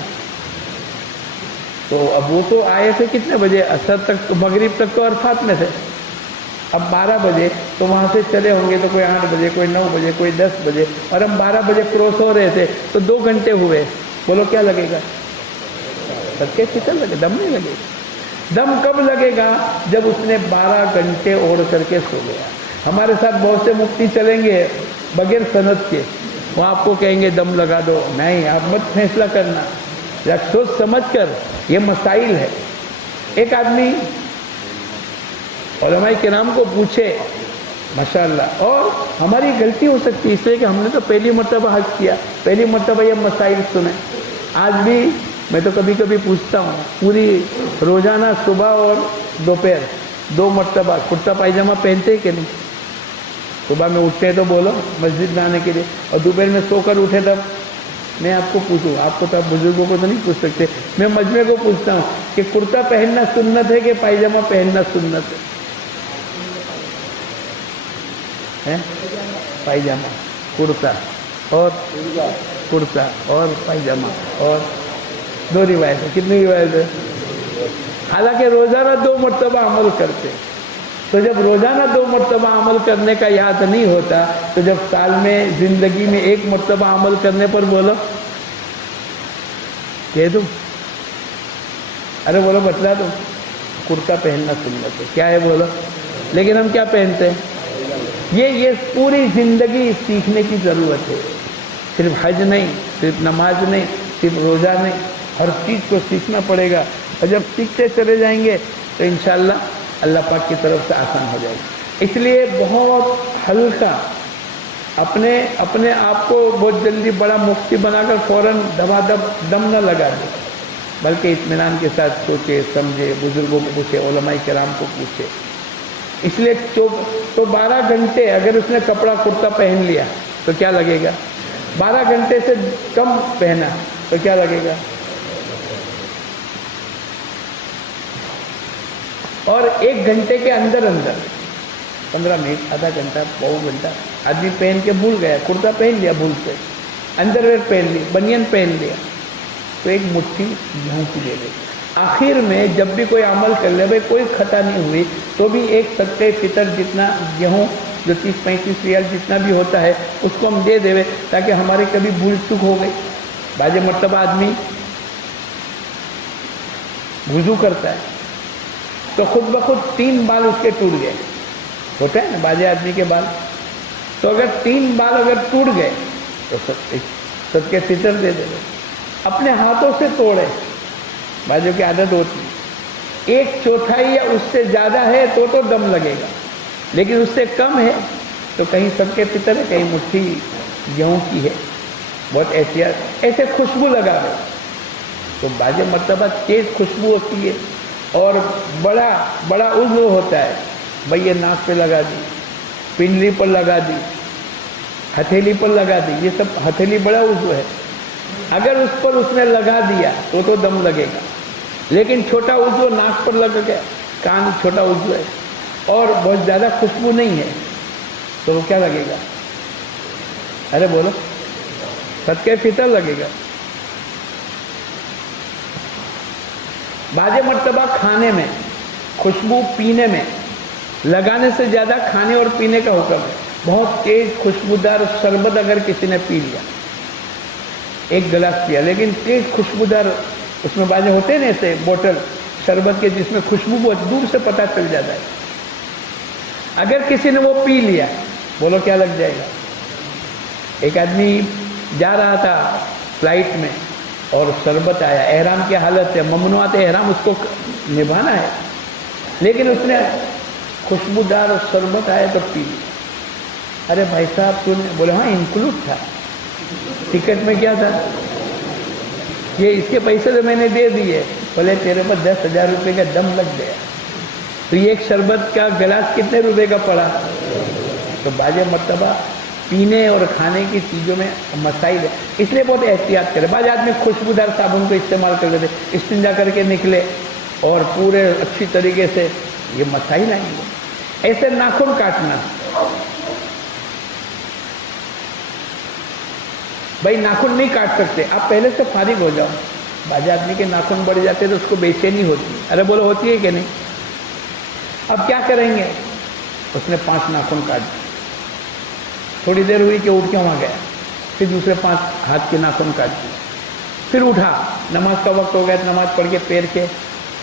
तो अब वो तो आए थे कितने बजे, असर तक, मगरिब तक तो अरफात में थे। अब 12 बजे तो वहाँ से चले होंगे, तो कोई 8 बजे, कोई 9 बजे, कोई 10 बजे, और हम 12 बजे क्रॉस हो रहे थे, तो 2 घंटे हुए। बोलो क्या लगेगा? सबके फितर लगे, दम नहीं लगेगा। दम कब लगेगा? जब उसने 12 घंटे ओढ़ करके सो गया। हमारे साथ बहुत से मुफ्ती चलेंगे बगैर सनद के, वो आपको कहेंगे दम लगा दो। नहीं, आप मत फैसला करना, या सोच समझ कर, ये मसाइल है। एक आदमी उलमाए किराम को पूछे, माशाअल्लाह, और हमारी गलती हो सकती है इसलिए कि हमने तो पहली मर्तबा हज किया, पहली मर्तबा ये मसाइल सुने। आज भी मैं तो कभी कभी पूछता हूँ, पूरी रोजाना सुबह और दोपहर 2 मर्तबा कुर्ता पायजामा पहनते कि नहीं? सुबह में उठते हैं तो बोलो मस्जिद में आने के लिए, और दोपहर में सोकर उठे तब। मैं आपको पूछूं, आपको तो आप बुजुर्गों को तो नहीं पूछ सकते, मैं मजमे को पूछता हूँ कि कुर्ता पहनना सुन्नत है कि पायजामा पहनना सुन्नत है? पायजामा, कुर्ता और कुर्ता और पायजामा, और 2 रिवायत है। कितनी रिवायत है? हालांकि रोजाना 2 मरतबा अमल करते, तो जब रोजाना 2 मरतबा अमल करने का याद नहीं होता, तो जब साल में जिंदगी में 1 मरतबा अमल करने पर बोलो, कह दूं? अरे बोलो, बतला दो। कुर्ता पहनना सुन्नत है, क्या है बोलो? लेकिन हम क्या पहनते हैं? ये पूरी जिंदगी सीखने की जरूरत है। सिर्फ हज नहीं, सिर्फ नमाज नहीं, सिर्फ रोजा नहीं, हर चीज को सीखना पड़ेगा। और जब सीखते चले जाएंगे तो इंशाअल्लाह अल्लाह पाक की तरफ से आसान हो जाएगा। इसलिए बहुत हल्का, अपने आप को बहुत जल्दी बड़ा मुफ्ती बनाकर फौरन दबादब दम न लगा दे, बल्कि इत्मीनान के साथ सोचे समझे, बुजुर्गों को पूछे, उलमाए किराम को पूछे। इसलिए तो 12 घंटे अगर उसने कपड़ा कुर्ता पहन लिया तो क्या लगेगा? 12 घंटे से कम पहना तो क्या लगेगा? और 1 घंटे के अंदर 15 मिनट, आधा घंटा, पौन घंटा आदमी पहन के भूल गया, कुर्ता पहन लिया भूल से, अंडरवेयर पहन ली, बनियन पहन लिया, तो एक मुट्ठी गेहूं की दे दी। आखिर में जब भी कोई अमल कर ले, भाई कोई खता नहीं हुई, तो भी एक सत्ते फितर जितना गेहूं, जो 30-35 रियाल जितना भी होता है, उसको हम दे देवे, ताकि हमारी कभी भूल चूक हो गई बाजे मर्तबा आदमी वुजू करता है तो खुद ब खुद 3 बाल उसके टूट गए, होता है ना बाजे आदमी के बाल, तो अगर 3 बाल अगर टूट गए तो सदके फितर दे दे। अपने हाथों से तोड़े, बाजों की आदत होती है, 1/4 या उससे ज़्यादा है तो दम लगेगा, लेकिन उससे कम है तो कहीं सदके फितर है, कहीं मुट्ठी गेहूँ की है, बहुत एहतियात। ऐसे खुशबू लगा दो तो बाजे मर्तबा तेज खुशबू होती है और बड़ा बड़ा उज़्व होता है। भाई ये नाक पे लगा दी, पिंडली पर लगा दी, हथेली पर लगा दी, ये सब हथेली बड़ा उज़्व है, अगर उस पर उसने लगा दिया तो दम लगेगा। लेकिन छोटा उज़्व नाक पर लग गया, कान छोटा उज़्व है और बहुत ज़्यादा खुशबू नहीं है तो वो क्या लगेगा? अरे बोलो, सदके फितर लगेगा। बाजे मर्तबा खाने में खुशबू, पीने में लगाने से ज़्यादा खाने और पीने का हुक्म है। बहुत तेज खुशबूदार शरबत अगर किसी ने पी लिया, 1 गिलास पिया, लेकिन तेज खुशबूदार उसमें बाजे होते हैं ना ऐसे बोतल शरबत के, जिसमें खुशबू बहुत दूर से पता चल जाता है, अगर किसी ने वो पी लिया, बोलो क्या लग जाएगा? एक आदमी जा रहा था फ्लाइट में और शरबत आया, एहराम की हालत है, ममनुआत एहराम उसको निभाना है, लेकिन उसने खुशबूदार शरबत आया तो पी लिया। अरे भाई साहब तूने? बोले हाँ इंक्लूड था, टिकट में क्या था, ये इसके पैसे तो मैंने दे दिए। बोले तेरे पर 10,000 रुपये का दम लग गया, तो ये एक शरबत का गिलास कितने रुपए का पड़ा? तो बाजे मर्तबा पीने और खाने की चीज़ों में मसाइल है, इसलिए बहुत एहतियात करें। बाज आदमी खुशबूदार साबुन को इस्तेमाल कर लेते, इस्तिंजा करके निकले और पूरे अच्छी तरीके से, ये मसाइल आएंगे। ऐसे नाखून काटना, भाई नाखून नहीं काट सकते, आप पहले से फारिग हो जाओ। बाज आदमी के नाखून बढ़ जाते तो उसको बेचैनी होती है। अरे बोलो होती है कि नहीं? अब क्या करेंगे? उसने 5 नाखून काट दिए, थोड़ी देर हुई कि उठ के वहाँ गया, फिर दूसरे 5 हाथ के नाखून काट दिए, फिर उठा, नमाज का वक्त हो गया, नमाज पढ़ के पैर के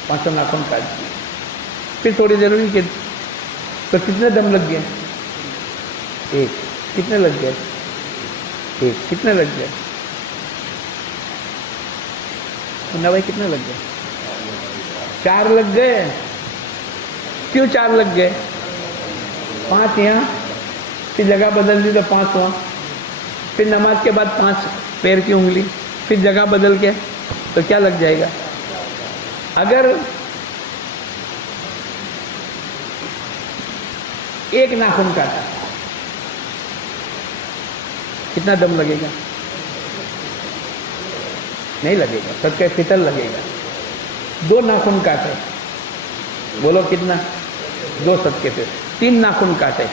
5 नाखून काट दिए, फिर थोड़ी देर हुई कि तो कितने दम लग गए? 1। कितने लग गए? 1। कितने लग गए? मुन्ना भाई कितने लग गए? 4 लग गए। क्यों 4 लग गए? 5 यहाँ, फिर जगह बदल दी तो 5 हुआ, फिर नमाज के बाद 5 पैर की उंगली, फिर जगह बदल के, तो क्या लग जाएगा? अगर 1 नाखून काटा, कितना दम लगेगा? नहीं लगेगा, सदके फितर लगेगा। 2 नाखून काटे, बोलो कितना? 2 सदके फितर। 3 नाखून काटे,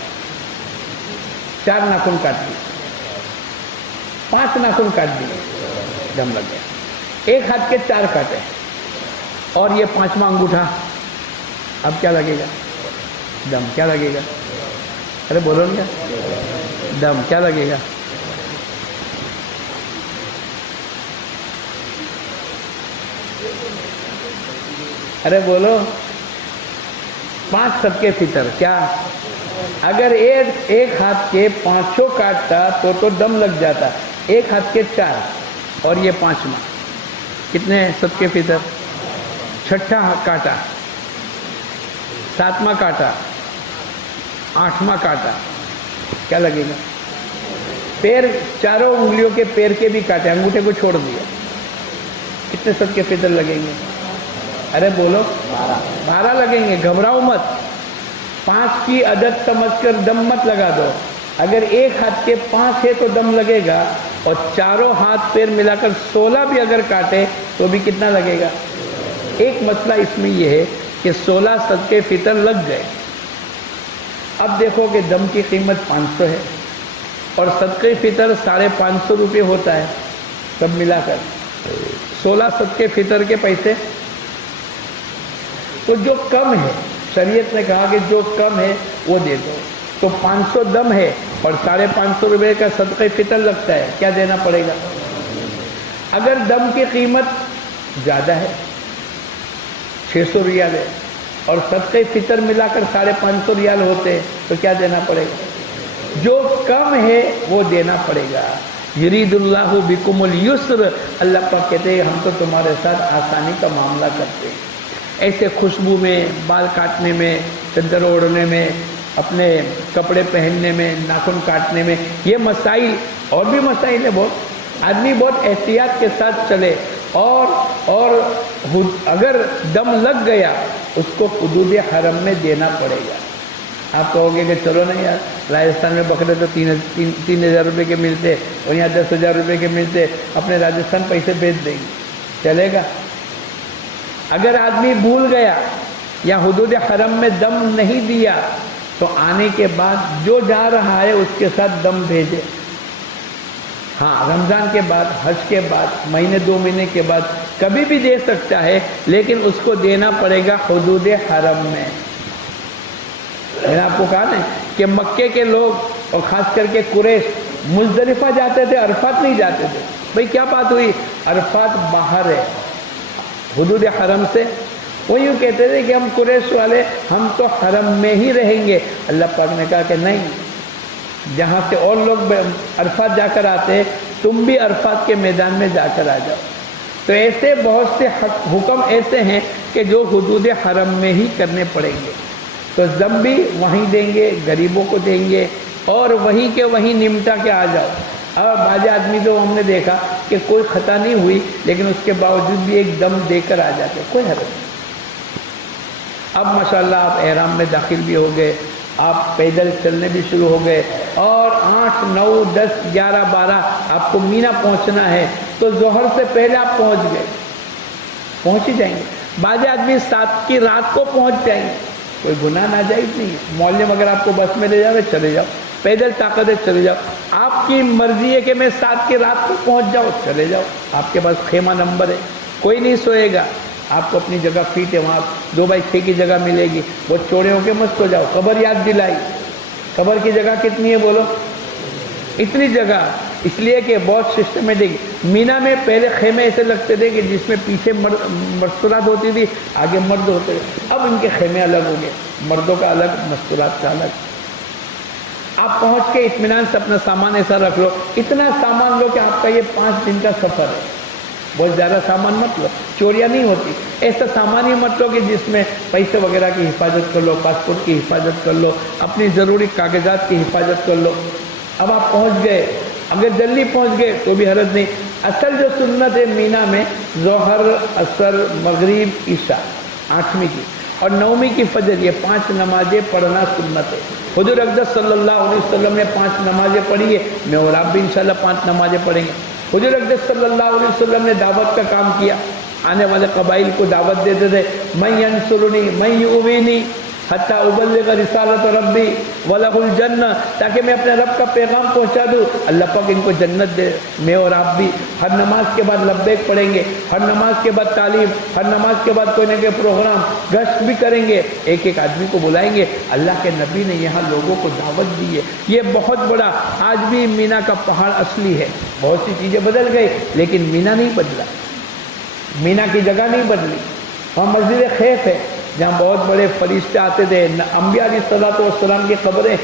4 नाखून काट दिए, 5 नाखून काट दिए, दम लग गया। 1 हाथ के 4 काटे और ये 5वां अंगूठा, अब क्या लगेगा? दम। क्या लगेगा? अरे बोलो क्या? दम। क्या लगेगा? अरे बोलो। 5 सदके फितर। क्या? अगर एक हाथ के 5 काटता तो दम लग जाता, 1 हाथ के 4 और ये 5वां, कितने सदके फितर? 6ठा काटा, 7वां काटा, 8वां काटा, क्या लगेगा? पैर, चारों उंगलियों के पैर के भी काटे, अंगूठे को छोड़ दिया, कितने सदके फितर लगेंगे? अरे बोलो। 12 लगेंगे। घबराओ मत, 5 की अदद समझकर दम मत लगा दो। अगर 1 हाथ के 5 है तो दम लगेगा, और चारों हाथ पैर मिलाकर 16 भी अगर काटे तो भी कितना लगेगा? एक मसला इसमें यह है कि 16 सदके फितर लग गए। अब देखो कि दम की कीमत 500 है और सदके फितर 550 रुपये होता है, सब मिलाकर 16 सदके फितर के पैसे। तो जो कम है, शरीयत ने कहा कि जो कम है वो दे दो, तो 500 दम है और 550 रुपये का सदके फितर लगता है, क्या देना पड़ेगा? اگر دم کی قیمت زیادہ ہے 600 ریال ہے اور صدقہ فطر ملا کر 550 ریال ہوتے ہیں تو کیا دینا پڑے گا؟ جو کم ہے وہ دینا پڑے گا۔ یرید اللہ بکم الیسر، اللہ پاک کہتے ہیں ہم تو تمہارے ساتھ آسانی کا معاملہ کرتے ہیں۔ ایسے خوشبو میں، بال کاٹنے میں، چادر اوڑھنے میں، اپنے کپڑے پہننے میں، ناخن کاٹنے میں، یہ مسائل اور بھی مسائل ہیں بہت۔ آدمی بہت احتیاط کے ساتھ چلے اور اگر دم لگ گیا اس کو حدود حرم میں دینا پڑے گا۔ آپ کہو گے کہ چلو نا یار، راجستھان میں بکرے تو 3,000 روپے کے ملتے اور یہاں 10,000 روپے کے ملتے، اپنے راجستھان پیسے بھیج دیں گے، چلے گا؟ اگر آدمی بھول گیا یا حدود حرم میں دم نہیں دیا تو آنے کے بعد جو جا رہا ہے اس کے ساتھ دم بھیجے۔ ہاں، رمضان کے بعد، حج کے بعد، مہینے 2 مہینے کے بعد کبھی بھی دے سکتا ہے، لیکن اس کو دینا پڑے گا حدود حرم میں۔ میں نے آپ کو کہا نا کہ مکے کے لوگ اور خاص کر کے قریش مزدلفہ جاتے تھے، عرفات نہیں جاتے تھے۔ بھئی کیا بات ہوئی؟ عرفات باہر ہے حدود حرم سے۔ وہ یوں کہتے تھے کہ ہم قریش والے ہم تو حرم میں ہی رہیں گے۔ اللہ پاک نے کہا کہ نہیں، جہاں سے اور لوگ عرفات جا کر آتے ہیں تم بھی عرفات کے میدان میں جا کر آ جاؤ۔ تو ایسے بہت سے حکم ایسے ہیں کہ جو حدود حرم میں ہی کرنے پڑیں گے۔ تو دم بھی وہیں دیں گے، غریبوں کو دیں گے اور وہیں کے وہیں نمٹا کے آ جاؤ۔ اب بعض آدمی تو ہم نے دیکھا کہ کوئی خطا نہیں ہوئی لیکن اس کے باوجود بھی ایک دم دے کر آ جاتے، کوئی حرج نہیں۔ اب ماشاءاللہ آپ احرام میں داخل بھی ہو گئے، آپ پیدل چلنے بھی شروع ہو گئے اور 8، 9، 10، 11، 12 آپ کو مینا پہنچنا ہے تو ظہر سے پہلے آپ پہنچ ہی جائیں گے۔ بعض آدمی 7 کی رات کو پہنچ جائیں گے، کوئی گناہ ناجائز نہیں ہے۔ معلم اگر آپ کو بس میں لے جاوے چلے جاؤ، پیدل طاقت ہے چلے جاؤ، آپ کی مرضی ہے کہ میں 7 کی رات کو پہنچ جاؤ، چلے جاؤ۔ آپ کے پاس خیمہ نمبر ہے، کوئی نہیں سوئے گا، آپ کو اپنی جگہ فیٹ ہے، وہاں 2x6 کی جگہ ملے گی، وہ چوڑے ہو کے مت سو جاؤ۔ قبر یاد دلائی، قبر کی جگہ کتنی ہے بولو؟ اتنی جگہ، اس لیے کہ بہت سسٹمیٹک۔ مینا میں پہلے خیمے ایسے لگتے تھے کہ جس میں پیچھے مستورات ہوتی تھی، آگے مرد ہوتے تھے، اب ان کے خیمے الگ ہو گئے، مردوں کا الگ، مستورات کا الگ۔ آپ پہنچ کے اطمینان سے اپنا سامان ایسا رکھ لو، اتنا سامان لو کہ آپ کا یہ 5 دن کا سفر ہے۔ بہت زیادہ سامان مت لو، چوریاں نہیں ہوتی۔ ایسا سامان ہی مت لو کہ جس میں پیسے وغیرہ کی حفاظت کر لو، پاسپورٹ کی حفاظت کر لو، اپنی ضروری کاغذات کی حفاظت کر لو۔ اب آپ پہنچ گئے، اگر جلدی پہنچ گئے تو بھی حرج نہیں۔ اصل جو سنت ہے مینا میں ظہر، عصر، مغرب، عشاء 8ویں کی اور 9ویں کی فجر، یہ 5 نمازیں پڑھنا سنت ہے۔ حضور اقدس صلی اللہ علیہ وسلم نے 5 نمازیں پڑھی ہے، میں اور آپ بھی انشاءاللہ 5 نمازیں پڑھیں گے۔ حضور اقدس صلی اللہ علیہ وسلم نے دعوت کا کام کیا، آنے والے قبائل کو دعوت دیتے تھے، من ینصرنی من یؤوینی حتی ابلغ رسالت ربی ولہ الجنہ، تاکہ میں اپنے رب کا پیغام پہنچا دوں، اللہ پاک ان کو جنت دے۔ میں اور آپ بھی ہر نماز کے بعد لبیک پڑھیں گے، ہر نماز کے بعد تعلیم، ہر نماز کے بعد کوئی نہ کوئی پروگرام، گشت بھی کریں گے، ایک ایک آدمی کو بلائیں گے۔ اللہ کے نبی نے یہاں لوگوں کو دعوت دی ہے، یہ بہت بڑا۔ آج بھی مینا کا پہاڑ اصلی ہے، بہت سی چیزیں بدل گئی لیکن مینا نہیں بدلا، مینا کی جگہ نہیں بدلی۔ وہاں مسجد خیف ہے جہاں بہت بڑے فرشتے آتے تھے، انبیاء علیہ الصلوۃ والسلام کی قبریں۔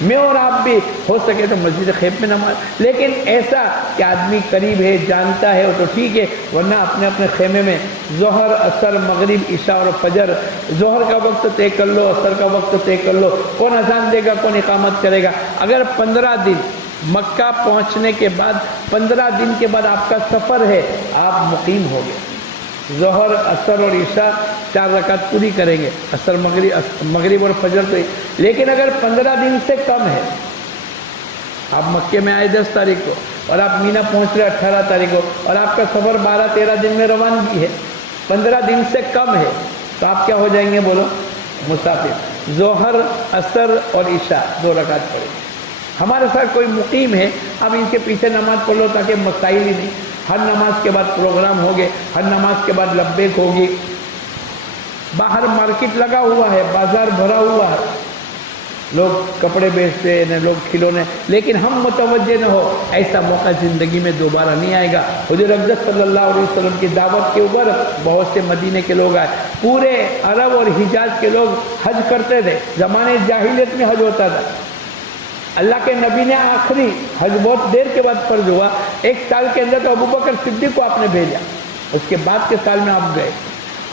میں اور آپ بھی ہو سکے تو مسجد خیف میں نماز، لیکن ایسا کہ آدمی قریب ہے، جانتا ہے وہ تو ٹھیک ہے، ورنہ اپنے اپنے خیمے میں ظہر، عصر، مغرب، عشاء اور فجر، ظہر کا وقت طے کر لو، عصر کا وقت طے کر لو، کون اذان دے گا، کون اقامت کرے گا۔ اگر 15 دن مکہ پہنچنے کے بعد 15 دن کے بعد آپ کا سفر ہے، آپ مقیم ہو گئے، ظہر، عصر اور عشاء 4 رکعت پوری کریں گے، عصر، مغرب اور فجر تو۔ لیکن اگر 15 دن سے کم ہے، آپ مکے میں آئے 10 تاریخ کو اور آپ مینا پہنچ رہے 18 تاریخ کو اور آپ کا سفر 12-13 دن میں روانگی ہے، 15 دن سے کم ہے، تو آپ کیا ہو جائیں گے بولو؟ مسافر۔ ظہر، عصر اور عشاء 2 رکعت پڑھیں گے۔ ہمارے ساتھ کوئی مقیم ہے، اب ان کے پیچھے نماز پڑھ لو تاکہ مسائل ہی نہیں۔ ہر نماز کے بعد پروگرام ہوگے، ہر نماز کے بعد لبیک ہوگی، باہر مارکیٹ لگا ہوا ہے، بازار بھرا ہوا ہے، लोग कपड़े बेचते हैं, लोग खिलौने, लेकिन हम मुतवज्जे न हो, ऐसा मौका ज़िंदगी में दोबारा नहीं आएगा। हुज़ूर अक़दस सल्लल्लाहु अलैहि वसल्लम की दावत के ऊपर बहुत से मदीने के लोग आए, पूरे अरब और हिजाज के लोग हज करते थे। ज़माने जाहिलियत में हज होता था। अल्लाह के नबी ने आखिरी हज बहुत देर के बाद फर्ज हुआ, 1 साल के अंदर तो अबू बकर सिद्दीक़ को आपने भेजा, उसके बाद के साल में आप गए।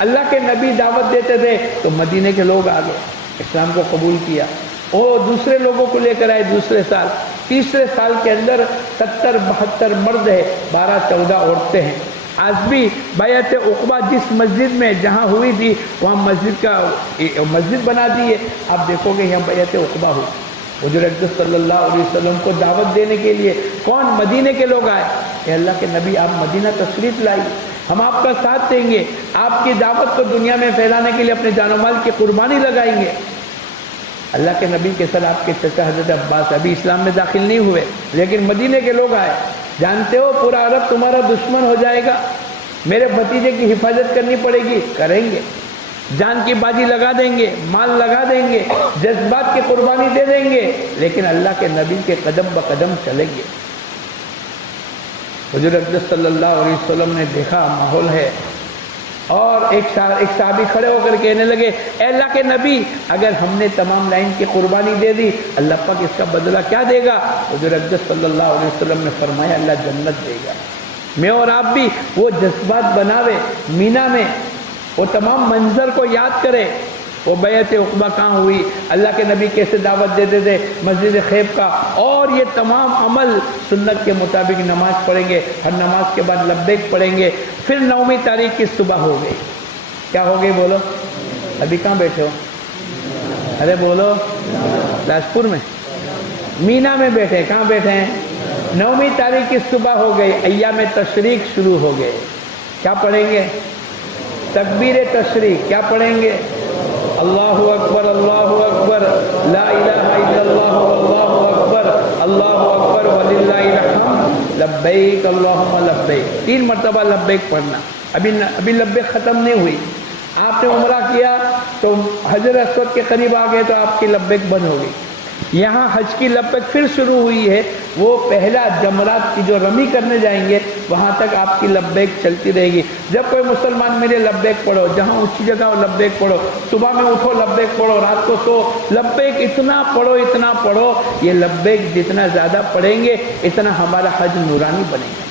अल्लाह के नबी दावत देते थे तो मदीने के लोग आ गए, इस्लाम को कबूल किया। वो दूसरे लोगों को लेकर आए दूसरे साल, तीसरे साल के अंदर 70-72 मर्द है, 12-14 औरतें हैं। आज भी बैअत उक़बा जिस मस्जिद में जहाँ हुई थी वहाँ मस्जिद बना दी है, आप देखोगे यहाँ बैअत उक़बा हुई। हुज़ूर अक़दस सल्लल्लाहु अलैहि वसल्लम को दावत देने के लिए कौन मदीने के लोग आए कि अल्लाह के नबी आप मदीना तशरीफ़ लाइए, हम आपका साथ देंगे, आपकी दावत को दुनिया में फैलाने के लिए अपने जान माल की कुर्बानी लगाएंगे। अल्लाह के नबी के साथ आपके चचा हज़रत अब्बास अभी इस्लाम में दाखिल नहीं हुए, लेकिन मदीने के लोग आए। जानते हो पूरा अरब तुम्हारा दुश्मन हो जाएगा, मेरे भतीजे की हिफाजत करनी पड़ेगी, करेंगे, जान की बाजी लगा देंगे, माल लगा देंगे, जज्बात की कुर्बानी दे देंगे, लेकिन अल्लाह के नबी के कदम ब कदम चलेंगे। हुज़ूर अक़दस सल्लल्लाहु अलैहि वसल्लम ने देखा माहौल है, और एक साहबी खड़े होकर कहने लगे, अल्लाह के नबी अगर हमने तमाम लाइन की कुर्बानी दे दी, अल्लाह पाक इसका बदला क्या देगा? हुज़ूर अक़दस सल्लल्लाहु अलैहि वसल्लम ने फरमाया अल्लाह जन्नत देगा। मैं और आप भी वो जज्बात बनावे, मीना में वो तमाम मंजर को याद करें। वो बैअत उक़बा कहाँ हुई, अल्लाह के नबी कैसे दावत देते थे मस्जिद खैब का, और ये तमाम अमल सुन्नत के मुताबिक नमाज पढ़ेंगे, हर नमाज के बाद लब्बैक पढ़ेंगे। फिर 9वीं तारीख की सुबह हो गई, क्या हो गई बोलो? अभी कहाँ बैठे हो? अरे बोलो, लाजपुर में, मीना में बैठे, कहाँ बैठे हैं? 9वीं तारीख की सुबह हो गई, अय्याम तशरीक शुरू हो गए। क्या पढ़ेंगे? तकबीर तशरीक। क्या पढ़ेंगे? अल्लाहु अकबर, अल्लाहु अकबर, ला इलाहा इल्लल्लाह, अल्लाहु अकबर, अल्लाहु अकबर वलिल्लाहिल हम्द, लब्बैक अल्लाहुम्मा लब्बैक। 3 मरतबा लब्बैक पढ़ना। अभी लब्बैक ख़त्म नहीं हुई। आपने उम्रा किया तो हजर अस्वद के करीब आ गए तो आपकी लब्बैक बंद हो गई। यहाँ हज की लब्बैक फिर शुरू हुई है, वो पहला जमरात की जो रमी करने जाएंगे वहाँ तक आपकी लब्बैक चलती रहेगी। जब कोई मुसलमान मेरे लब्बैक पढ़ो, जहाँ ऊँची जगह हो लब्बैक पढ़ो, सुबह में उठो लब्बैक पढ़ो, रात को सो लब्बैक, इतना पढ़ो इतना पढ़ो। ये लब्बैक जितना ज़्यादा पढ़ेंगे इतना हमारा हज नूरानी बनेगा।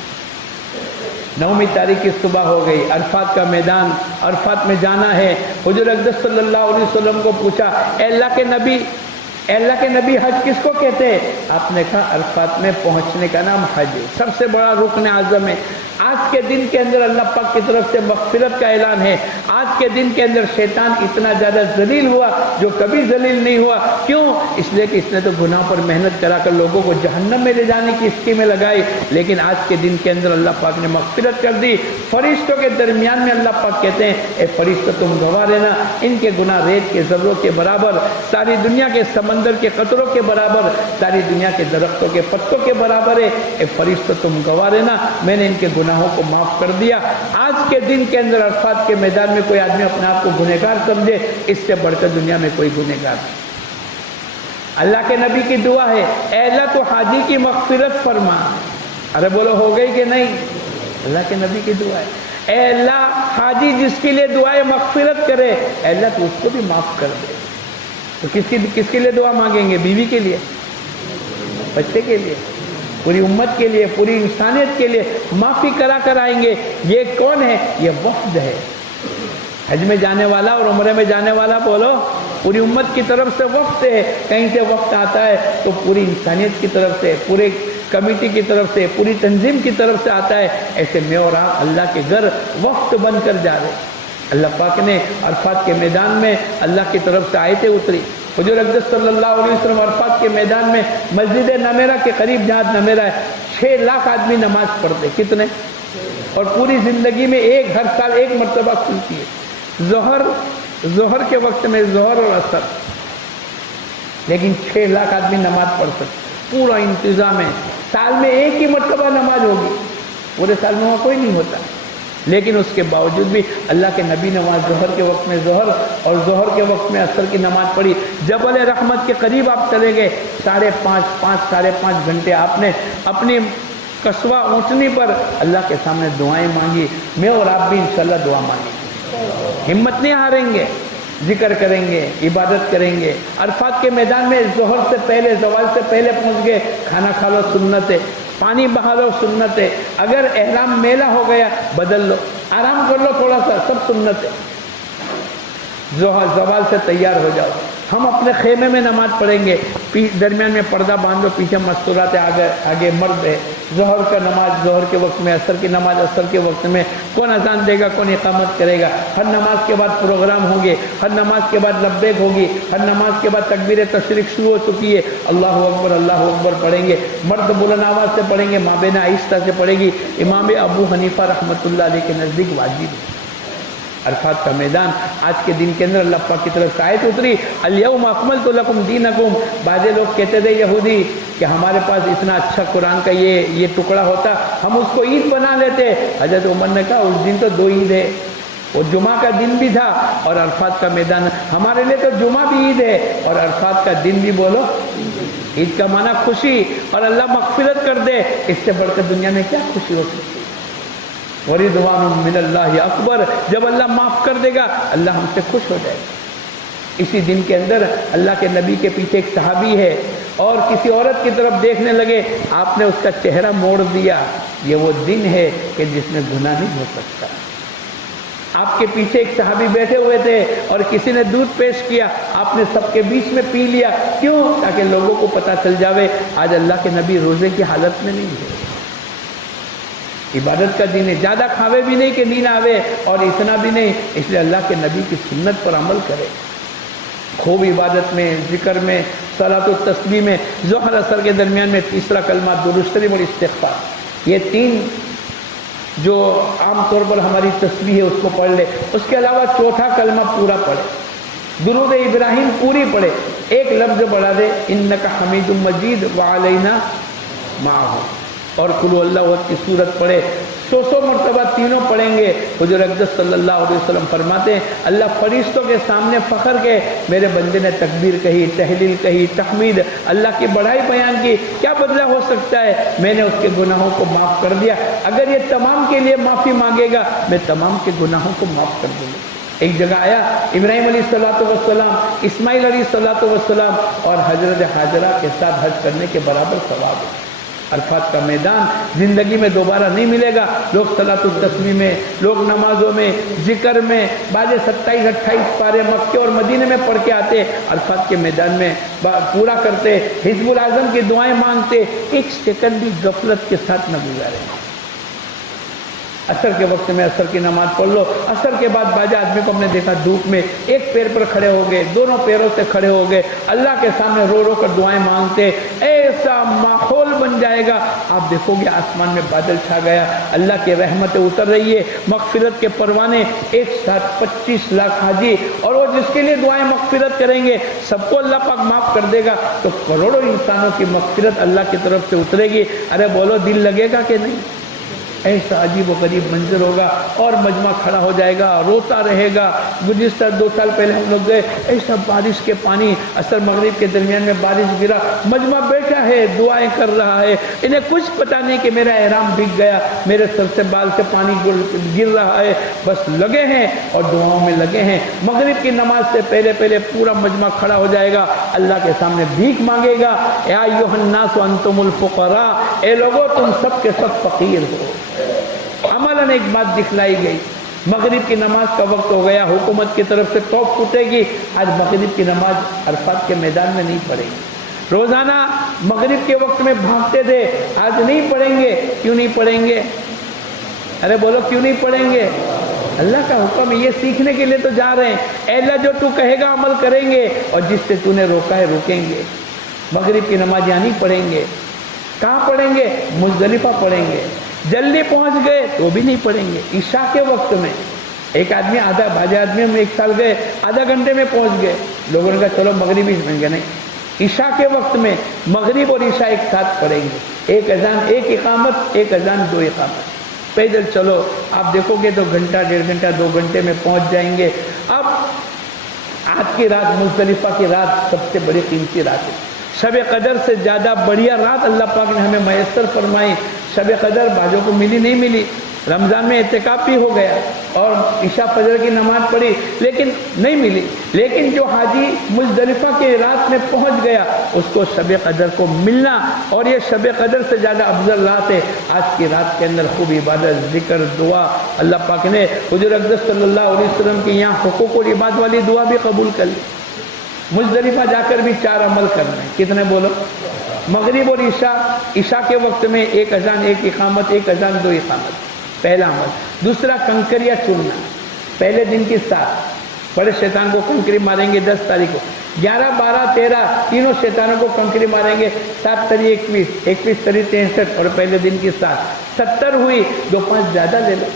9वीं तारीख की सुबह हो गई, अरफात का मैदान, अरफात में जाना है। हुज़ूर अक़दस सल्लल्लाहु अलैहि वसल्लम को पूछा, अल्लाह के नबी हज किसको कहते हैं? आपने कहा अरफात में पहुंचने का नाम हज है, सबसे बड़ा रुकन आज़म है। आज के दिन के अंदर अल्लाह पाक की तरफ से मग़फ़िरत का ऐलान है। आज के दिन के अंदर शैतान इतना ज़्यादा ज़लील हुआ जो कभी ज़लील नहीं हुआ। क्यों? इसलिए कि इसने तो गुनाह पर मेहनत करा कर लोगों को जहन्नम में ले जाने की स्कीमें लगाई, लेकिन आज के दिन के अंदर अल्लाह पाक ने मग़फ़िरत कर दी। फरिश्तों के दरमियान में अल्लाह पाक कहते हैं, ए फरिश्तों तुम गवाह रहना, इनके गुनाह रेत के ज़र्रों के बराबर, सारी दुनिया के समंदर के कतरों के बराबर, सारी दुनिया के दरख्तों के पत्तों के बराबर है। ए फरिश्तों तुम गवाह रहना, मैंने इनके गुनाहों को माफ कर दिया। आज के दिन के अंदर अरफात के मैदान में कोई आदमी अपने आप को गुनहगार समझे, इससे बढ़कर दुनिया में कोई गुनहगार नहीं। अल्लाह के नबी की दुआ है, ऐ अल्लाह तो हाजी की मग़फ़िरत फरमा। अरे बोलो हो गई कि नहीं? अल्लाह के नबी की दुआ है, ऐ अल्लाह हाजी जिसके लिए दुआए मग़फ़िरत करे, ऐ अल्लाह तो उसको भी माफ़ कर दे। तो किसके लिए दुआ मांगेंगे? बीवी के लिए, बच्चे के लिए, पूरी उम्मत के लिए, पूरी इंसानियत के लिए माफ़ी करा कर आएंगे। ये कौन है? ये वफ़द है। हज में जाने वाला और उम्रे में जाने वाला, बोलो, पूरी उम्मत की तरफ से वफ़द है। कहीं से वफ़द आता है तो पूरी इंसानियत की तरफ से, पूरे कमेटी की तरफ से, पूरी तंजीम की तरफ से आता है। ऐसे मैं और आप अल्लाह के घर वफ़द बनकर जा रहे। अल्लाह पाक ने अरफात के मैदान में अल्लाह की तरफ से आयतें उतरी। हुज़ूर अक़दस सल्लल्लाहु अलैहि वसल्लम अरफात के मैदान में मस्जिद नमेरा के करीब, जहाँ नमेरा है, 6 लाख आदमी नमाज पढ़ते। कितने? और पूरी ज़िंदगी में हर साल एक मरतबा खुलती है, ज़ोहर के वक्त में, ज़ोहर और असर, लेकिन 6 लाख आदमी नमाज पढ़ सकते। पूरा इंतज़ाम है, साल में एक ही मरतबा नमाज होगी, पूरे साल में वहाँ कोई नहीं होता। لیکن اس کے باوجود بھی اللہ کے نبی نے وہاں ظہر کے وقت میں ظہر اور ظہر کے وقت میں عصر کی نماز پڑھی. جبل رحمت کے قریب آپ چلے گئے, 5.5 گھنٹے آپ نے اپنی قصوہ اونٹنی پر اللہ کے سامنے دعائیں مانگی. میں اور آپ بھی انشاءاللہ دعا مانگیں گے, ہمت نہیں ہاریں گے, ذکر کریں گے, عبادت کریں گے. عرفات کے میدان میں ظہر سے پہلے, زوال سے پہلے پہنچ گئے, کھانا کھا لو سنت ہے, پانی بہا لو سنت ہے, اگر احرام میلا ہو گیا بدل لو, آرام کر لو تھوڑا سا, سب سنت ہے. زوال سے تیار ہو جاؤ. ہم اپنے خیمے میں نماز پڑھیں گے, درمیان میں پردہ باندھو, پیچھے مستورات آگے مرد ہے. ظہر کا نماز ظہر کے وقت میں, عصر کی نماز عصر کے وقت میں. کون اذان دے گا, کون اقامت کرے گا. ہر نماز کے بعد پروگرام ہوں گے, ہر نماز کے بعد لبیک ہوگی, ہر نماز کے بعد تکبیر تشریق شروع ہو چکی ہے. اللہ اکبر پڑھیں گے. مرد بلند آواز سے پڑھیں گے, مابین آہستہ سے پڑھے گی. امام ابو حنیفہ رحمۃ اللہ علیہ کے نزدیک واجب ہے. عرفات کا میدان آج کے دن کے اندر اللہ پاک کی طرف سے آیت اتری, الیوم اکملت لکم دینکم. بعض لوگ کہتے تھے یہودی کہ ہمارے پاس اتنا اچھا قرآن کا یہ ٹکڑا ہوتا, ہم اس کو عید بنا لیتے. حضرت عمر نے کہا اس دن تو 2 عید ہے, وہ جمعہ کا دن بھی تھا اور عرفات کا میدان. ہمارے لیے تو جمعہ بھی عید ہے اور عرفات کا دن بھی بولو عید. کا معنی خوشی, اور اللہ مغفرت کر دے, اس سے بڑھ کر دنیا میں کیا خوشی ہو سکتی. وَرِضْوَانٌ مِّنَ اللَّهِ اکبر. جب اللہ معاف کر دے گا اللہ ہم سے خوش ہو جائے گا. اسی دن کے اندر اللہ کے نبی کے پیچھے ایک صحابی ہے اور کسی عورت کی طرف دیکھنے لگے, آپ نے اس کا چہرہ موڑ دیا. یہ وہ دن ہے کہ جس میں گناہ نہیں ہو سکتا. آپ کے پیچھے ایک صحابی بیٹھے ہوئے تھے اور کسی نے دودھ پیش کیا, آپ نے سب کے بیچ میں پی لیا. کیوں؟ تاکہ لوگوں کو پتہ چل جاوے آج اللہ کے نبی روزے کی حالت میں نہیں ہے, عبادت کا دن ہے. زیادہ کھاوے بھی نہیں کہ نیند آوے اور اتنا بھی نہیں, اس لیے اللہ کے نبی کی سنت پر عمل کرے. خوب عبادت میں, ذکر میں, صلاۃ و تسبیح میں. ظہر عصر کے درمیان میں تیسرا کلمہ درود شریف اور استغفار, یہ 3 جو عام طور پر ہماری تسبیح ہے اس کو پڑھ لے. اس کے علاوہ چوتھا کلمہ پورا پڑھے, درود ابراہیم پوری پڑھے. ایک لفظ بڑھا دے, انک حمید مجید وعلینا معہ, اور قل اللہ کی صورت پڑھے. 100 مرتبہ تینوں پڑھیں گے. حضور اقدس صلی اللہ علیہ وسلم فرماتے ہیں اللہ فرشتوں کے سامنے فخر کے, میرے بندے نے تکبیر کہی, تحلیل کہی, تحمید, اللہ کی بڑائی بیان کی, کیا بدلہ ہو سکتا ہے, میں نے اس کے گناہوں کو معاف کر دیا. اگر یہ تمام کے لیے معافی مانگے گا میں تمام کے گناہوں کو معاف کر دوں گا. ایک جگہ آیا ابراہیم علیہ الصلوۃ والسلام, اسماعیل علیہ الصلوۃ والسلام اور حضرت حاجرہ کے ساتھ حج کرنے کے برابر ثواب ہے. عرفات کا میدان زندگی میں دوبارہ نہیں ملے گا. لوگ صلاۃ التسبیح میں, لوگ نمازوں میں, ذکر میں, بعض 27-28 پارے مکے اور مدینے میں پڑھ کے آتے, عرفات کے میدان میں پورا کرتے, حزب الاعظم کی دعائیں مانگتے. ایک سیکنڈ بھی غفلت کے ساتھ نہ گزارے. عصر کے وقت میں عصر کی نماز پڑھ لو. عصر کے بعد بعض آدمی کو ہم نے دیکھا دھوپ میں ایک پیر پر کھڑے ہو گئے, دونوں پیروں سے کھڑے ہو گئے, اللہ کے سامنے رو رو کر دعائیں مانگتے. ایسا ماحول بن جائے گا, آپ دیکھو گے آسمان میں بادل چھا گیا, اللہ کی رحمتیں اتر رہی ہے, مغفرت کے پروانے. ایک ساتھ 25 لاکھ حاجی, اور وہ جس کے لیے دعائیں مغفرت کریں گے سب کو اللہ پاک معاف کر دے گا. تو کروڑوں انسانوں کی مغفرت اللہ کی طرف سے اترے گی. ارے بولو دل لگے گا کہ نہیں؟ ایسا عجیب و غریب منظر ہوگا اور مجمع کھڑا ہو جائے گا, روتا رہے گا. گزشتہ 2 سال پہلے ہم لوگ گئے, ایسا بارش کے پانی, عصر مغرب کے درمیان میں بارش گرا, مجمع بیٹھا ہے دعائیں کر رہا ہے, انہیں کچھ پتا نہیں کہ میرا احرام بھیگ گیا, میرے سر سے بال سے پانی گر رہا ہے, بس لگے ہیں اور دعاؤں میں لگے ہیں. مغرب کی نماز سے پہلے پورا مجمع کھڑا ہو جائے گا, اللہ کے سامنے بھیک مانگے گا. یا ایھا الناس انتم الفقراء, اے لوگو تم سب کے سب فقیر ہو. عملاً ایک بات دکھلائی گئی, مغرب کی نماز کا وقت ہو گیا, حکومت کی طرف سے توپ ٹوٹے گی, آج مغرب کی نماز عرفات کے میدان میں نہیں پڑھے گی. روزانہ مغرب کے وقت میں بھاگتے تھے, آج نہیں پڑھیں گے. کیوں نہیں پڑھیں گے؟ ارے بولو کیوں نہیں پڑھیں گے؟ اللہ کا حکم ہے, یہ سیکھنے کے لیے تو جا رہے ہیں. اے اللہ جو تو کہے گا عمل کریں گے, اور جس سے تو نے روکا ہے روکیں گے. مغرب کی نماز یہاں نہیں پڑھیں گے. کہاں پڑھیں گے؟ مزدلفہ پڑھیں گے. جلدی پہنچ گئے تو بھی نہیں پڑھیں گے. عشاء کے وقت میں ایک آدمی بھاجے آدمی ہم 1 سال گئے, آدھا گھنٹے میں پہنچ گئے. لوگوں نے کہا چلو مغربی سمجھ گئے, نہیں, عشاء کے وقت میں مغرب اور عشاء ایک ساتھ پڑھیں گے. ایک اذان 1 اقامت, ایک اذان 2 اقامت. पैदल चलो, आप देखोगे तो घंटा, 1.5 घंटा, 2 घंटे में पहुंच जाएंगे। अब आज की रात, मुज़दलिफा की रात सबसे बड़ी कीमती रात है। शब कदर से ज़्यादा बढ़िया रात अल्लाह पाक ने हमें मैसर फरमाई। शब कदर बाजों को मिली नहीं मिली, रमज़ान में इत्तिकाफ भी हो गया और इशा फजर की नमाज पढ़ी, लेकिन नहीं मिली। लेकिन जो हाजी मुज़दलिफा के रात में पहुंच गया उसको शब कदर को मिलना, और ये शब कदर से ज़्यादा अफजल रात है। आज की रात के अंदर खूब इबादत, जिक्र, दुआ, अल्लाह पाक ने हुज़ूर अक़दस सल्लल्लाहु अलैहि वसल्लम की यहाँ हुकूक़ और इबादत वाली दुआ भी कबूल कर ली। मुज़दलिफा जाकर भी 4 अमल करना है। कितने बोलो? मगरिब और ईशा के वक्त में 1 अज़ान 1 इकामत, 1 अज़ान 2 इकामत, पहला अमल। दूसरा कंकरियाँ चुनना, पहले दिन की 7 बड़े शैतान को कंकरी मारेंगे 10 तारीख को, 11, 12, 13 तीनों शैतानों को कंकरी मारेंगे। 7 तरी 21, 21 तरी 63 और पहले दिन की 7, 70 हुई। 2-5 ज़्यादा ले लो,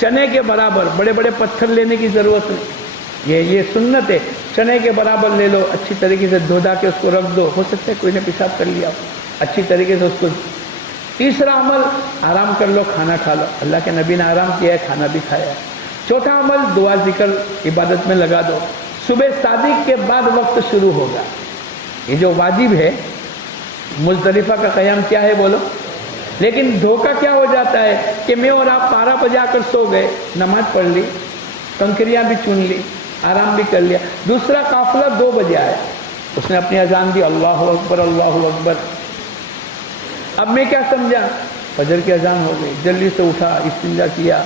चने के बराबर, बड़े बड़े पत्थर लेने की ज़रूरत नहीं, ये सुन्नत है। चने के बराबर ले लो, अच्छी तरीके से धो धा के उसको रख दो। हो सकता है कोई ने पेशाब कर लिया, अच्छी तरीके से उसको। तीसरा अमल, आराम कर लो, खाना खा लो। अल्लाह के नबी ने आराम किया है, खाना भी खाया है। चौथा अमल, दुआ जिक्र इबादत में लगा दो। सुबह सादिक के बाद वक्त शुरू होगा। ये जो वाजिब है मुज़दलिफा का क़याम क्या है बोलो? लेकिन धोखा क्या हो जाता है कि मैं और आप 12 बजे आकर सो गए, नमाज पढ़ ली, कंकरियाँ भी चुन ली, आराम भी कर लिया। दूसरा काफिला 2 बजे आया, उसने अपनी अजान दी, अल्लाहु अकबर, अल्लाहु अकबर। अब मैं क्या समझा, फजर की अजान हो गई, जल्दी से उठा, इस्तिंजा किया,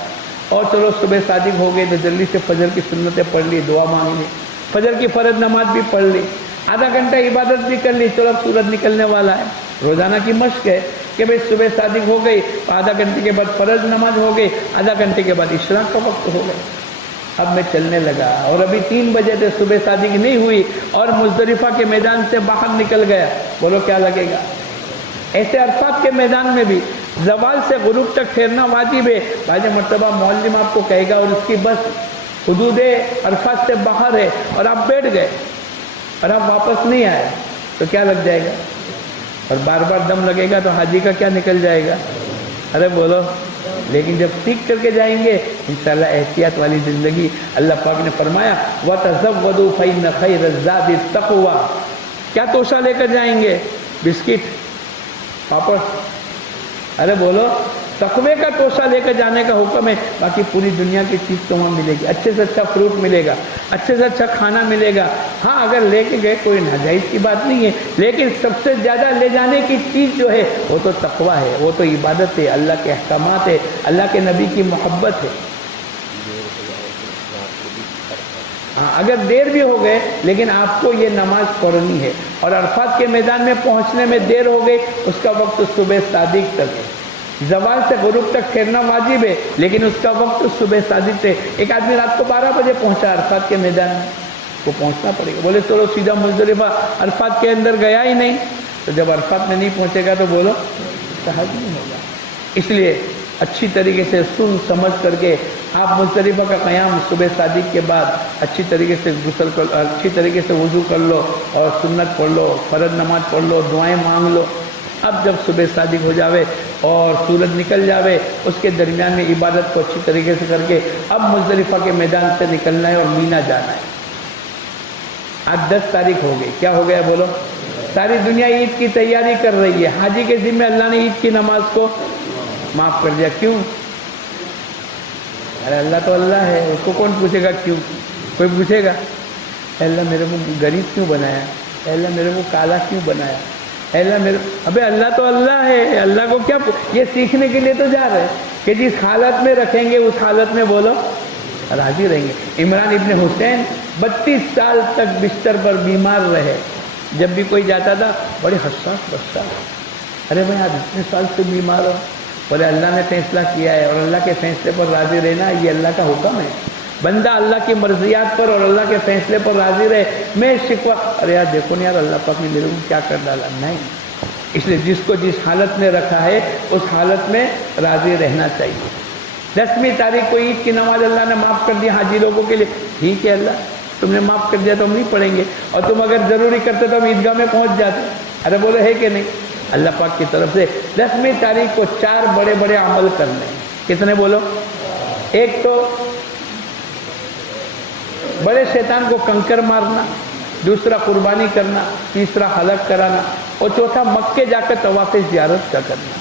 और चलो सुबह सादिक हो गई तो जल्दी से फजर की सुन्नतें पढ़ ली, दुआ मांग ली, फजर की फ़र्ज नमाज भी पढ़ ली, आधा घंटा इबादत भी कर ली। चलो सूरज निकलने वाला है, रोज़ाना की मश्क है कि भाई सुबह सादिक हो गई, आधा घंटे के बाद फ़र्ज नमाज हो गई, आधा घंटे के बाद इशराक का वक्त हो गया। अब मैं चलने लगा और अभी 3 बजे थे, सुबह सादिक नहीं हुई और मुज़दलिफा के मैदान से बाहर निकल गया। बोलो क्या लगेगा? ऐसे अरफात के मैदान में भी ज़वाल से गुरूब तक ठहरना वाजिब है। बाद मरतबा मौलम आपको कहेगा और उसकी बस हुदूद अरफात से बाहर है और आप बैठ गए और आप वापस नहीं आए तो क्या लग जाएगा? और बार बार दम लगेगा तो हाजी का क्या निकल जाएगा? अरे बोलो। लेकिन जब सीख करके जाएंगे इंशाअल्लाह एहतियात वाली ज़िंदगी। अल्लाह पाक ने फरमाया वतज़व्वदू फ़इन्न ख़ैरज़्ज़ादि तक़वा। क्या तोशा लेकर जाएंगे? बिस्किट, पापड़। अरे बोलो, तकवे का तोशा लेकर जाने का हुक्म है। बाकी पूरी दुनिया की चीज़ तो वहाँ मिलेगी, अच्छे से अच्छा फ्रूट मिलेगा, अच्छे से अच्छा खाना मिलेगा। हाँ, अगर लेके गए कोई नाजायज़ की बात नहीं है, लेकिन सबसे ज़्यादा ले जाने की चीज़ जो है वो तो तकवा है, वो तो इबादत है, अल्लाह के अहकामात है, अल्लाह के नबी की मोहब्बत है। हाँ, अगर देर भी हो गए लेकिन आपको ये नमाज पढ़नी है। और अरफात के मैदान में पहुँचने में देर हो गई, उसका वक्त सुबह सादिक तक है। ज़वाल से गुरूब तक ठहरना वाजिब है, लेकिन उसका वक्त सुबह सादिक है। एक आदमी रात को 12 बजे पहुंचा अरफात के मैदान में, वो पहुंचना पड़ेगा। बोले चलो सीधा मुज़दलिफा, अरफात के अंदर गया ही नहीं, तो जब अरफात में नहीं पहुंचेगा तो बोलो सहज नहीं होगा। इसलिए अच्छी तरीके से सुन समझ करके आप मुज़दलिफा का क़याम सुबह सादिक के बाद अच्छी तरीके से गुस्ल कर, अच्छी तरीके से वज़ू कर लो और सुन्नत पढ़ लो, फ़र्ज़ नमाज पढ़ लो, दुआएँ मांग लो। अब जब सुबह सादिक हो जावे और सूरज निकल जावे, उसके दरमियान में इबादत को अच्छी तरीके से करके अब मुज़दलिफा के मैदान से निकलना है और मीना जाना है। आज 10 तारीख हो गई, क्या हो गया बोलो? सारी दुनिया ईद की तैयारी कर रही है। हाजी के ज़िम्मे अल्लाह ने ईद की नमाज को माफ़ कर दिया। क्यों? अरे अल्लाह तो अल्लाह है, उसको कौन पूछेगा क्यों? कोई पूछेगा अल्लाह मेरे को गरीब क्यों बनाया, अल्लाह मेरे को काला क्यों बनाया, अल्लाह मेरे, अबे अल्लाह तो अल्लाह है, अल्लाह को क्या? ये सीखने के लिए तो जा रहे हैं कि जिस हालत में रखेंगे उस हालत में बोलो राजी रहेंगे। इमरान इब्न हुसैन 32 साल तक बिस्तर पर बीमार रहे। जब भी कोई जाता था बड़े हसास बच्चा, अरे भाई आज इतने साल से बीमार हो, बोले अल्लाह ने फैसला किया है और अल्लाह के फैसले पर राजी रहना ये अल्लाह का हुक्म है। बंदा अल्लाह की मर्जियात पर और अल्लाह के फैसले पर राजी रहे। मैं शिकवा, अरे यार देखो ना यार अल्लाह पाक ने मेरे को क्या कर डाला, नहीं। इसलिए जिसको जिस हालत में रखा है उस हालत में राजी रहना चाहिए। 10वीं तारीख को ईद की नमाज अल्लाह ने माफ़ कर दी हाजी लोगों के लिए, ठीक है अल्लाह तुमने माफ़ कर दिया तो हम नहीं पढ़ेंगे, और तुम अगर ज़रूरी करते तो हम ईदगाह में पहुँच जाते। अरे बोले है कि नहीं? अल्लाह पाक की तरफ से 10वीं तारीख को 4 बड़े बड़े अमल करने हैं। कितने बोलो? एक तो बड़े शैतान को कंकर मारना, दूसरा कुर्बानी करना, तीसरा हलक कराना और चौथा मक्के जाकर तवाफ ज़ियारत का करना।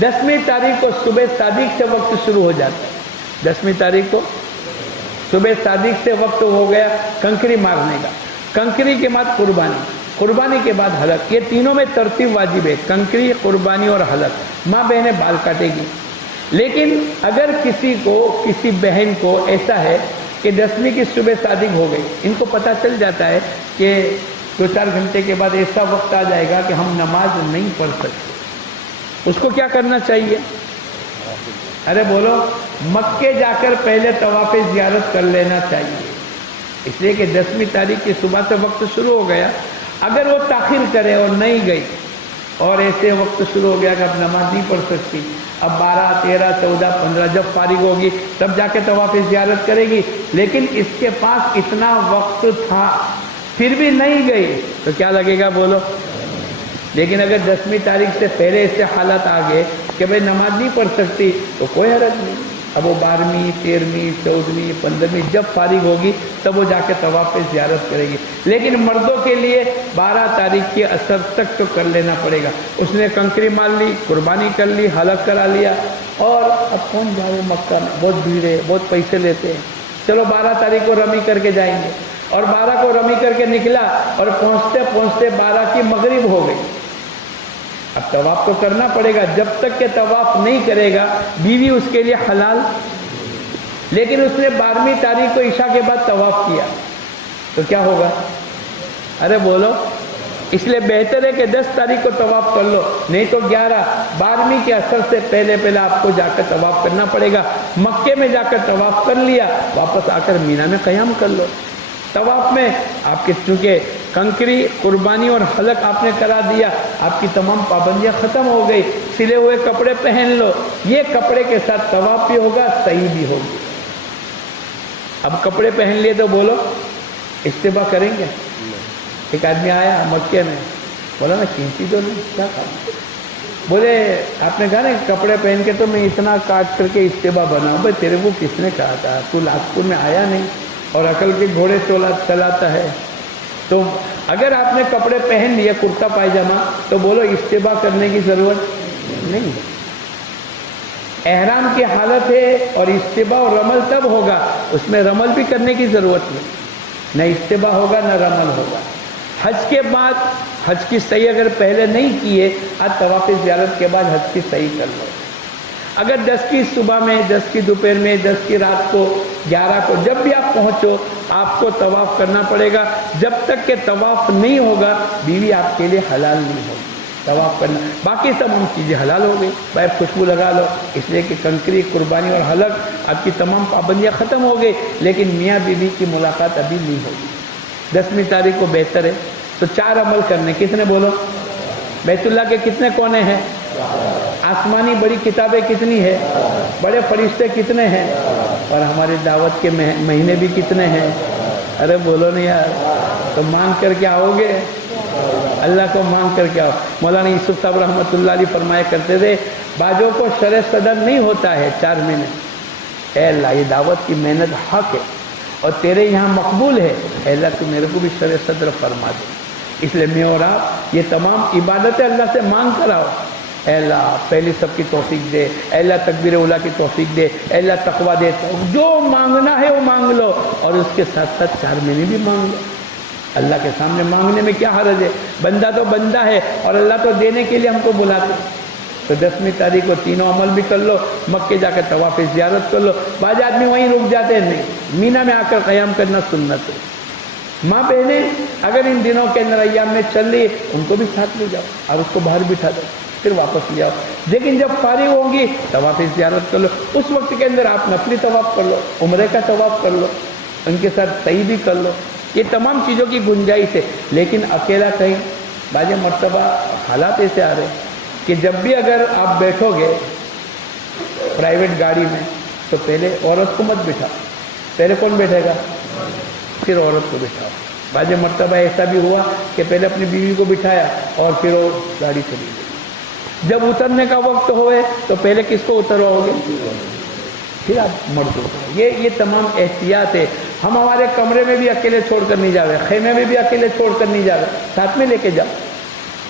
10वीं तारीख को सुबह सादिक से वक्त शुरू हो जाता है। 10वीं तारीख को सुबह सादिक से वक्त हो गया कंकरी मारने का। कंकरी के बाद कुर्बानी, कुर्बानी के बाद हलक। ये तीनों में तरतीब वाजिब है, कंकरी, कुर्बानी और हलक। माँ बहनें बाल काटेगी। लेकिन अगर किसी को, किसी बहन को ऐसा है कि 10वीं की सुबह सादिक हो गई, इनको पता चल जाता है कि 2-4 घंटे के बाद ऐसा वक्त आ जाएगा कि हम नमाज नहीं पढ़ सकते, उसको क्या करना चाहिए? अरे बोलो, मक्के जाकर पहले तवाफ ज़ियारत कर लेना चाहिए। इसलिए कि 10वीं तारीख की सुबह से वक्त शुरू हो गया, अगर वो ताखिर करे और नहीं गई और ऐसे वक्त शुरू हो गया कि अब नमाज नहीं पढ़ सकती, अब 12, 13, 14, 15 जब फारिग होगी तब जाके तवाफ ज़ियारत करेगी। लेकिन इसके पास इतना वक्त था फिर भी नहीं गई तो क्या लगेगा बोलो? लेकिन अगर 10वीं तारीख से पहले ऐसे हालात आ गए कि भाई नमाज नहीं पढ़ सकती तो कोई हरज नहीं। अब वो 12वीं, 13वीं, 14वीं, 15वीं जब फारिग होगी तब वो जाके तवाफ ज़ियारत करेगी। लेकिन मर्दों के लिए 12 तारीख के असर तक तो कर लेना पड़ेगा। उसने कंकरी मार ली, कुर्बानी कर ली, हलक करा लिया, और अब कौन जाए मक्का में, बहुत भीड़ है, बहुत पैसे लेते हैं, चलो 12 तारीख को रमी करके जाएंगे। और 12 को रमी करके निकला और पहुँचते पहुँचते 12 की मगरिब हो गई। अब तवाफ तो करना पड़ेगा, जब तक के तवाफ नहीं करेगा बीवी उसके लिए हलाल। लेकिन उसने 12वीं तारीख को ईशा के बाद तवाफ किया तो क्या होगा? अरे बोलो, इसलिए बेहतर है कि 10 तारीख को तवाफ कर लो, नहीं तो 11, 12वीं के असर से पहले पहले आपको जाकर तवाफ करना पड़ेगा। मक्के में जाकर तवाफ कर लिया, वापस आकर मीना में क़याम कर लो। तवाफ में आपके चूँकि कंकरी, कुर्बानी और हलक आपने करा दिया, आपकी तमाम पाबंदियां ख़त्म हो गई। सिले हुए कपड़े पहन लो, ये कपड़े के साथ तवाफ भी होगा, सही भी होगी। अब कपड़े पहन लिए तो बोलो इस्तेबा करेंगे? एक आदमी आया मक्के में, बोला मैं कीमती तो नहीं, क्या काम? बोले आपने कहा ना कपड़े पहन के तो मैं इतना काट करके इस्तेबा बनाऊँ। भाई तेरे को किसने कहा था? तू लाजपुर में आया नहीं और अकल के घोड़े चलाता है। तो अगर आपने कपड़े पहन लिए, कुर्ता पायजामा, तो बोलो इस्तेबा करने की ज़रूरत नहीं है। एहराम की हालत है और इस्तेबा और रमल तब होगा, उसमें रमल भी करने की ज़रूरत नहीं, न इस्तेबा होगा न रमल होगा। हज के बाद हज की सही अगर पहले नहीं किए, आज तवाफ ज़ियारत के बाद हज की सही कर लो। अगर 10 की सुबह में, 10 की दोपहर में, 10 की रात को, 11 को, जब भी आप पहुंचो आपको तवाफ करना पड़ेगा। जब तक के तवाफ नहीं होगा बीवी आपके लिए हलाल नहीं होगी तवाफ करना। बाकी तमाम चीज़ें हलाल हो गई, भाई खुशबू लगा लो, इसलिए कि कंकरी, कुर्बानी और हलक आपकी तमाम पाबंदियाँ ख़त्म हो गई। लेकिन मियाँ बीवी की मुलाकात अभी नहीं होगी। 10वीं तारीख को बेहतर है तो 4 अमल करने। कितने बोलो? बैतुल्लाह के कितने कोने हैं? आसमानी बड़ी किताबें कितनी है? बड़े फरिश्ते कितने हैं? और हमारी दावत के महीने भी कितने हैं? अरे बोलो नहीं यार, तो मांग करके आओगे, अल्लाह को मांग करके आओ। मौलाना यूसुफ साहब रहमतुल्लाह अलैह फरमाया करते थे, बाजों को शरे सदर नहीं होता है 4 महीने। ऐ अल्लाह, ये दावत की मेहनत हक है और तेरे यहाँ मकबूल है, अल्लाह तू मेरे को भी शरे सदर फरमा दे। इसलिए मैं और आप ये तमाम इबादतें अल्लाह से मांग कराओ। अल्लाह पहली सब की तौफीक दे, अल्लाह तकबीर उला की तौफीक दे, अल्लाह तकवा दे। जो मांगना है वो मांग लो और उसके साथ साथ 4 महीने भी मांग लो। अल्लाह के सामने मांगने में क्या हर्ज है? बंदा तो बंदा है और अल्लाह तो देने के लिए हमको बुलाते। तो 10वीं तारीख को तीनों अमल भी कर लो, मक्के जाकर तवाफ ज़ियारत कर लो। बाज आदमी वहीं रुक जाते हैं, नहीं, मीना में आकर क़याम करना सुन्नत है। माँ बहनें अगर इन दिनों के अंदर अय्याम में चल रही, उनको भी साथ ले जाओ और उसको बाहर बिठा दो, फिर वापस ले आओ। लेकिन जब फारिग होंगी तवाफ ज़ियारत कर लो। उस वक्त के अंदर आप नफली तवाफ कर लो, उम्रे का तवाफ कर लो, उनके साथ सही भी कर लो। ये तमाम चीज़ों की गुंजाइश है। लेकिन अकेला कहीं बाज़ मर्तबा हालात ऐसे आ रहे कि जब भी अगर आप बैठोगे प्राइवेट गाड़ी में तो पहले औरत को मत बिठाओ। पहले कौन बैठेगा? फिर औरत को बिठाओ। बाज़ मर्तबा ऐसा भी हुआ कि पहले अपनी बीवी को बिठाया और फिर वो गाड़ी चली गई। जब उतरने का वक्त होए तो पहले किसको उतरवाओगे, फिर आप मर्द हो। ये तमाम एहतियात है। हम हमारे कमरे में भी अकेले छोड़ कर नहीं जावे, खेमे में भी अकेले छोड़ कर नहीं जावे, साथ में लेके जाओ।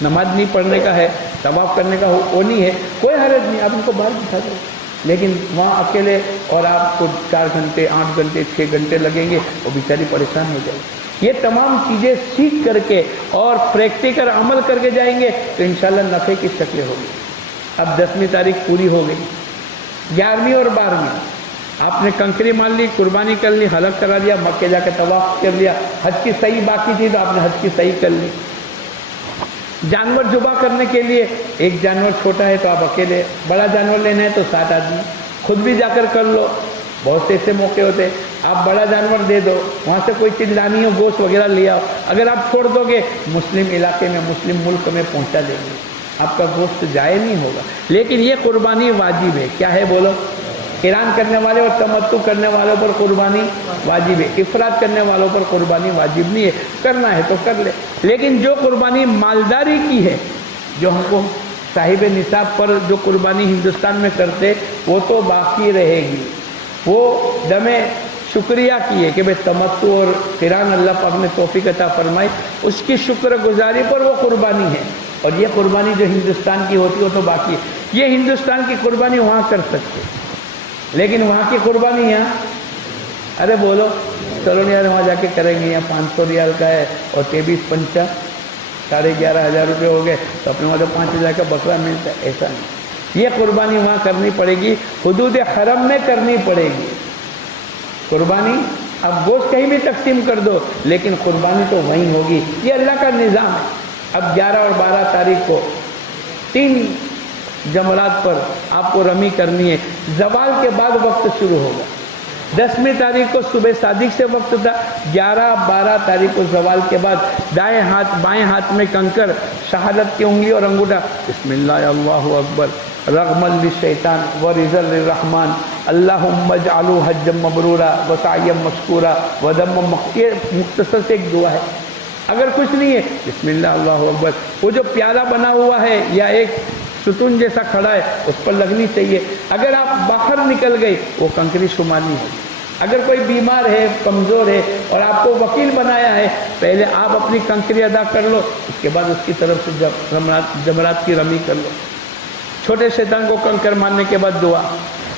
नमाज नहीं पढ़ने का है, तवाफ करने का वो नहीं है, कोई हरज नहीं, आप उनको बाहर बिठा दो। लेकिन वहाँ अकेले और आपको 4 घंटे 8 घंटे 6 घंटे लगेंगे, वो बेचारी परेशान हो जाएगी। ये तमाम चीज़ें सीख करके और प्रैक्टिकल अमल करके जाएंगे तो इंशाल्लाह नफ़े की शक्लें होगी। अब 10वीं तारीख पूरी हो गई, 11वीं और 12वीं आपने कंकरी मान ली, कुर्बानी कर ली, हलक करा लिया, मक्के जाके तवाफ कर लिया, हज की सही बाकी थी तो आपने हज की सही कर ली। जानवर जुबा करने के लिए एक जानवर छोटा है तो आप अकेले, बड़ा जानवर लेना है तो 7 आदमी, खुद भी जाकर कर लो। बहुत से ऐसे मौके होते हैं, आप बड़ा जानवर दे दो, वहाँ से कोई चीज़ लानी हो, गोश्त वगैरह ले आओ। अगर आप छोड़ दोगे मुस्लिम इलाके में, मुस्लिम मुल्क में पहुँचा देंगे, आपका गोश्त जाए नहीं होगा। लेकिन ये कुर्बानी वाजिब है। क्या है बोलो? क़िरान करने वाले और तमत्तु करने वालों पर कुर्बानी वाजिब है, इफराद करने वालों पर कुर्बानी वाजिब नहीं है। करना है तो कर ले। लेकिन जो कुर्बानी मालदारी की है, जो हमको साहिब निसाब पर जो कुर्बानी हिंदुस्तान में करते, वो तो बाकी रहेगी। वो दमे शुक्रिया की है कि भाई तमत्तु और क़िरान अल्लाह पाक ने तौफीक अता फरमाई, उसकी शुक्रगुजारी पर वो कुर्बानी है। और ये कुर्बानी जो हिंदुस्तान की होती है वो तो बाकी है। ये हिंदुस्तान की कुर्बानी वहाँ कर सकते, लेकिन वहाँ की कुर्बानी यहाँ, अरे बोलो चलो यार वहाँ जाके करेंगे, यहाँ 500 रियाल का है और 23 पंचा 11,500 रुपये हो गए तो अपने वहाँ तो 5,000 का बकरा मिलता है, ऐसा नहीं। ये कुर्बानी वहाँ करनी पड़ेगी, हुदूद हरम में करनी पड़ेगी कुर्बानी। अब गोश्त कहीं भी तकसीम कर दो, लेकिन कुर्बानी तो वहीं होगी। ये अल्लाह का निज़ाम है। अब 11 और 12 तारीख को 3 जमरात पर आपको रमी करनी है। जवाल के बाद वक्त शुरू होगा। 10वीं तारीख को सुबह सादिक से वक्त था, 11-12 तारीख को जवाल के बाद दाएं हाथ बाएं हाथ में कंकर, शहादत की उंगली और अंगूठा, बिस्मिल्लाह अल्लाहु अकबर, रग़मल लिशैतान व रिज़ल लिर्रहमान, अल्लाहुम्मा जअलू हज्जम मबरूरा व सअयम मशकूरा व दम्म मक़। ये मुख्तसर से एक दुआ है। अगर कुछ नहीं है, बिस्मिल्लाह अल्लाहु अकबर, वो जो प्याला बना हुआ है या एक सुतून जैसा खड़ा है उस पर लगनी चाहिए। अगर आप बाहर निकल गए वो कंकरी शुमार नहीं होगी। अगर कोई बीमार है, कमज़ोर है और आपको वकील बनाया है, पहले आप अपनी कंकरी अदा कर लो, उसके बाद उसकी तरफ से जमरात की रमी कर लो। छोटे शैतान को कंकर मारने के बाद दुआ,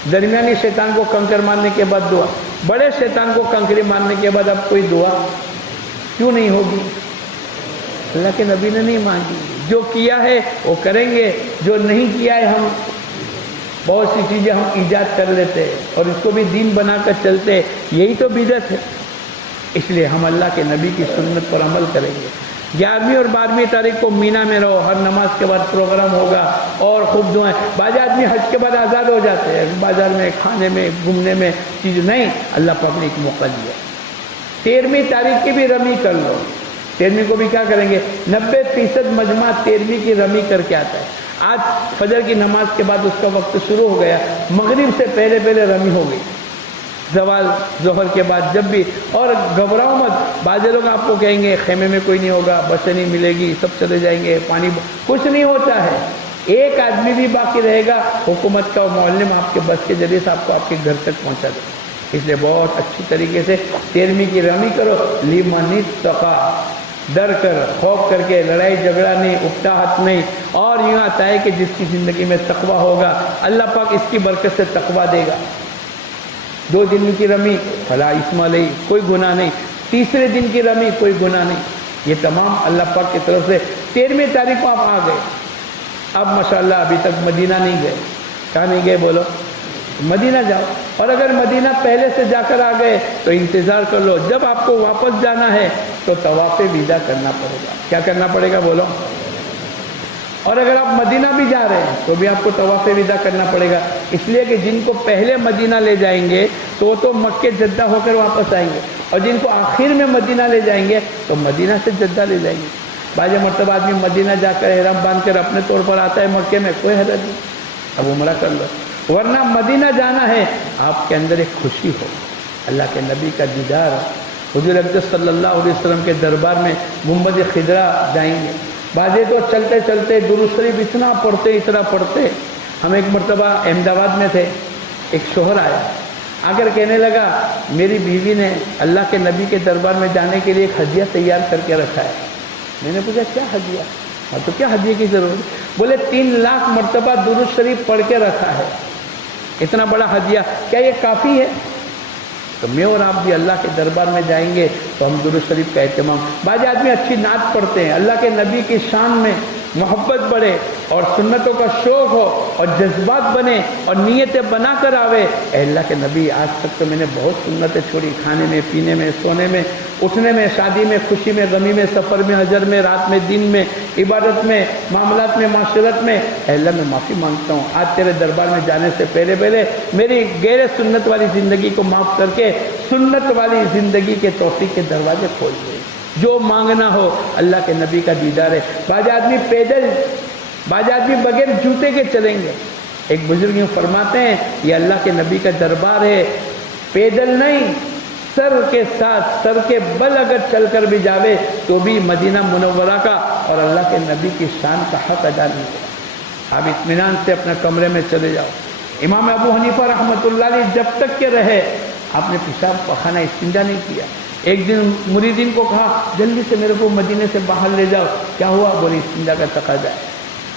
दरमियानी शैतान को कंकर मारने के बाद दुआ, बड़े शैतान को कंकरी मारने के बाद अब कोई दुआ क्यों नहीं होगी? अल्लाह के नबी ने नहीं मांगी। जो किया है वो करेंगे, जो नहीं किया है हम बहुत सी चीज़ें हम ईजाद कर लेते हैं और इसको भी दीन बनाकर चलते हैं, यही तो बिदअत है। इसलिए हम अल्लाह के नबी की सुन्नत पर अमल करेंगे। 11वीं और 12वीं तारीख को मीना में रहो, हर नमाज के बाद प्रोग्राम होगा और खूब दुआएं। बाज़ आदमी हज के बाद आज़ाद हो जाते हैं, बाज़ार में खाने में घूमने में चीज़ नहीं, अल्लाह पाक ने एक मौका दिया। 13वीं तारीख की भी रमी कर लो। 13वीं को भी क्या करेंगे? 90% मजमा 13वीं की रमी करके आता है। आज फजर की नमाज के बाद उसका वक्त शुरू हो गया, मगरिब से पहले पहले रमी हो गई, जवाल जोहर के बाद जब भी। और घबराओ मत, बाज़ लोग आपको कहेंगे खेमे में कोई नहीं होगा, बसें नहीं मिलेगी, सब चले जाएंगे, पानी, कुछ नहीं होता है। एक आदमी भी बाकी रहेगा, हुकूमत का मोअल्लिम आपके बस के जरिए से आपको आपके घर तक पहुँचा देगा। इसलिए बहुत अच्छी तरीके से 13वीं की रमी करो। लिमन इत्तक़ा, डर कर, खौफ करके, लड़ाई झगड़ा नहीं, उपटाहट नहीं। और यूँ आता है कि जिसकी ज़िंदगी में तकवा होगा, अल्लाह पाक इसकी बरकत से तकवा देगा। 2 दिन की रमी फला इस्मा नहीं, कोई गुनाह नहीं। तीसरे दिन की रमी कोई गुनाह नहीं। ये तमाम अल्लाह पाक की तरफ से। 13वीं तारीख को आप आ गए, अब माशाअल्लाह अभी तक मदीना नहीं गए। कहाँ नहीं गए बोलो? मदीना जाओ। और अगर मदीना पहले से जाकर आ गए तो इंतज़ार कर लो, जब आपको वापस जाना है तो तवाफ़ विदा करना पड़ेगा। क्या करना पड़ेगा बोलो? और अगर आप मदीना भी जा रहे हैं तो भी आपको तवाफ़ विदा करना पड़ेगा। इसलिए कि जिनको पहले मदीना ले जाएंगे तो मक्के जद्दा होकर वापस आएंगे, और जिनको आखिर में मदीना ले जाएंगे तो मदीना से जद्दा ले जाएंगे। बाज़ मरतबा आदमी मदीना जाकर एहराम बांध कर अपने तौर पर आता है मक्के में, कोई हरज नहीं, अब उम्रा कर लो। वरना मदीना जाना है, आपके अंदर एक खुशी हो, अल्लाह के नबी का दीदार, हुजूर अक़दस सल्लल्लाहु अलैहि वसल्लम के दरबार में गुंबद खिदरा जाएंगे, बाजे तो चलते चलते दुरूद शरीफ इतना पढ़ते। हम एक मरतबा अहमदाबाद में थे, एक शोहर आया, आकर कहने लगा मेरी बीवी ने अल्लाह के नबी के दरबार में जाने के लिए एक हदिया तैयार करके रखा है। मैंने पूछा क्या हदिया? हाँ तो क्या हदिया की जरूरत? बोले 3 लाख मरतबा दुरूद शरीफ पढ़ के रखा है, इतना बड़ा हदिया, क्या ये काफ़ी है? तो मैं और आप भी अल्लाह के दरबार में जाएंगे तो हम दुरूद शरीफ का एहतमाम, बाज़ आदमी अच्छी नात पढ़ते हैं, अल्लाह के नबी की शान में मोहब्बत बढ़े और सुन्नतों का शौक़ हो और जज्बात बने और नीयतें बना कर आवे। अल्लाह के नबी आज तक तो मैंने बहुत सुन्नतें छोड़ी, खाने में, पीने में, सोने में, उठने में, शादी में, खुशी में, गमी में, सफ़र में, हजर में, रात में, दिन में, इबादत में, मामलात में, माशरत में। अल्लाह मैं माफ़ी मांगता हूँ, आज तेरे दरबार में जाने से पहले मेरी गैर सुन्नत वाली ज़िंदगी को माफ़ करके सुन्नत वाली ज़िंदगी के तौफीक के दरवाजे खोल दे। जो मांगना हो अल्लाह के नबी का दीदार है। बाज़ आदमी पैदल, बाज़ आदमी बगैर जूते के चलेंगे। एक बुजुर्ग यूँ फरमाते हैं ये अल्लाह के नबी का दरबार है, पैदल नहीं सर के साथ, सर के बल अगर चलकर भी जावे तो भी मदीना मुनव्वरा का और अल्लाह के नबी की शान का हक अदा नहीं होगा। आप इत्मीनान से अपने कमरे में चले जाओ। इमाम अबू हनीफा रहमतुल्लाह अलैह जब तक के रहे आपने पेशाब पखाना इस्तिंजा नहीं किया। एक दिन मुरीदीन को कहा जल्दी से मेरे को मदीने से बाहर ले जाओ। क्या हुआ? बोले इस्तिंजा का तकाजा है।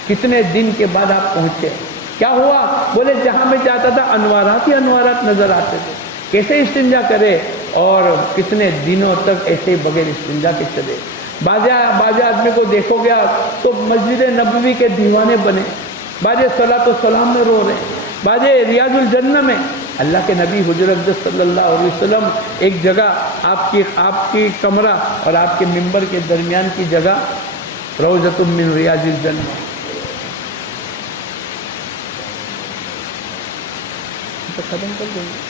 कितने दिन के बाद आप पहुँचे? क्या हुआ? बोले जहाँ मैं जाता था अनवारात ही अनवारात नज़र आते थे, कैसे इस्तिंजा करे? और कितने दिनों तक ऐसे ही बगैर इस्तिंजा के चले। बाजा आदमी को देखोगे तो मस्जिद नबवी के दीवाने बने, बाजे सलातो सलाम में रो रहे, बाजे रियाजुल जन्नह में। अल्लाह के नबी हुजूर अक़दस सल्लल्लाहु अलैहि वसल्लम एक जगह आपकी कमरा और आपके मिंबर के दरमियान की जगह रौज़तुम मिन रियाजिल जन्नह, तो खत्म कर देंगे।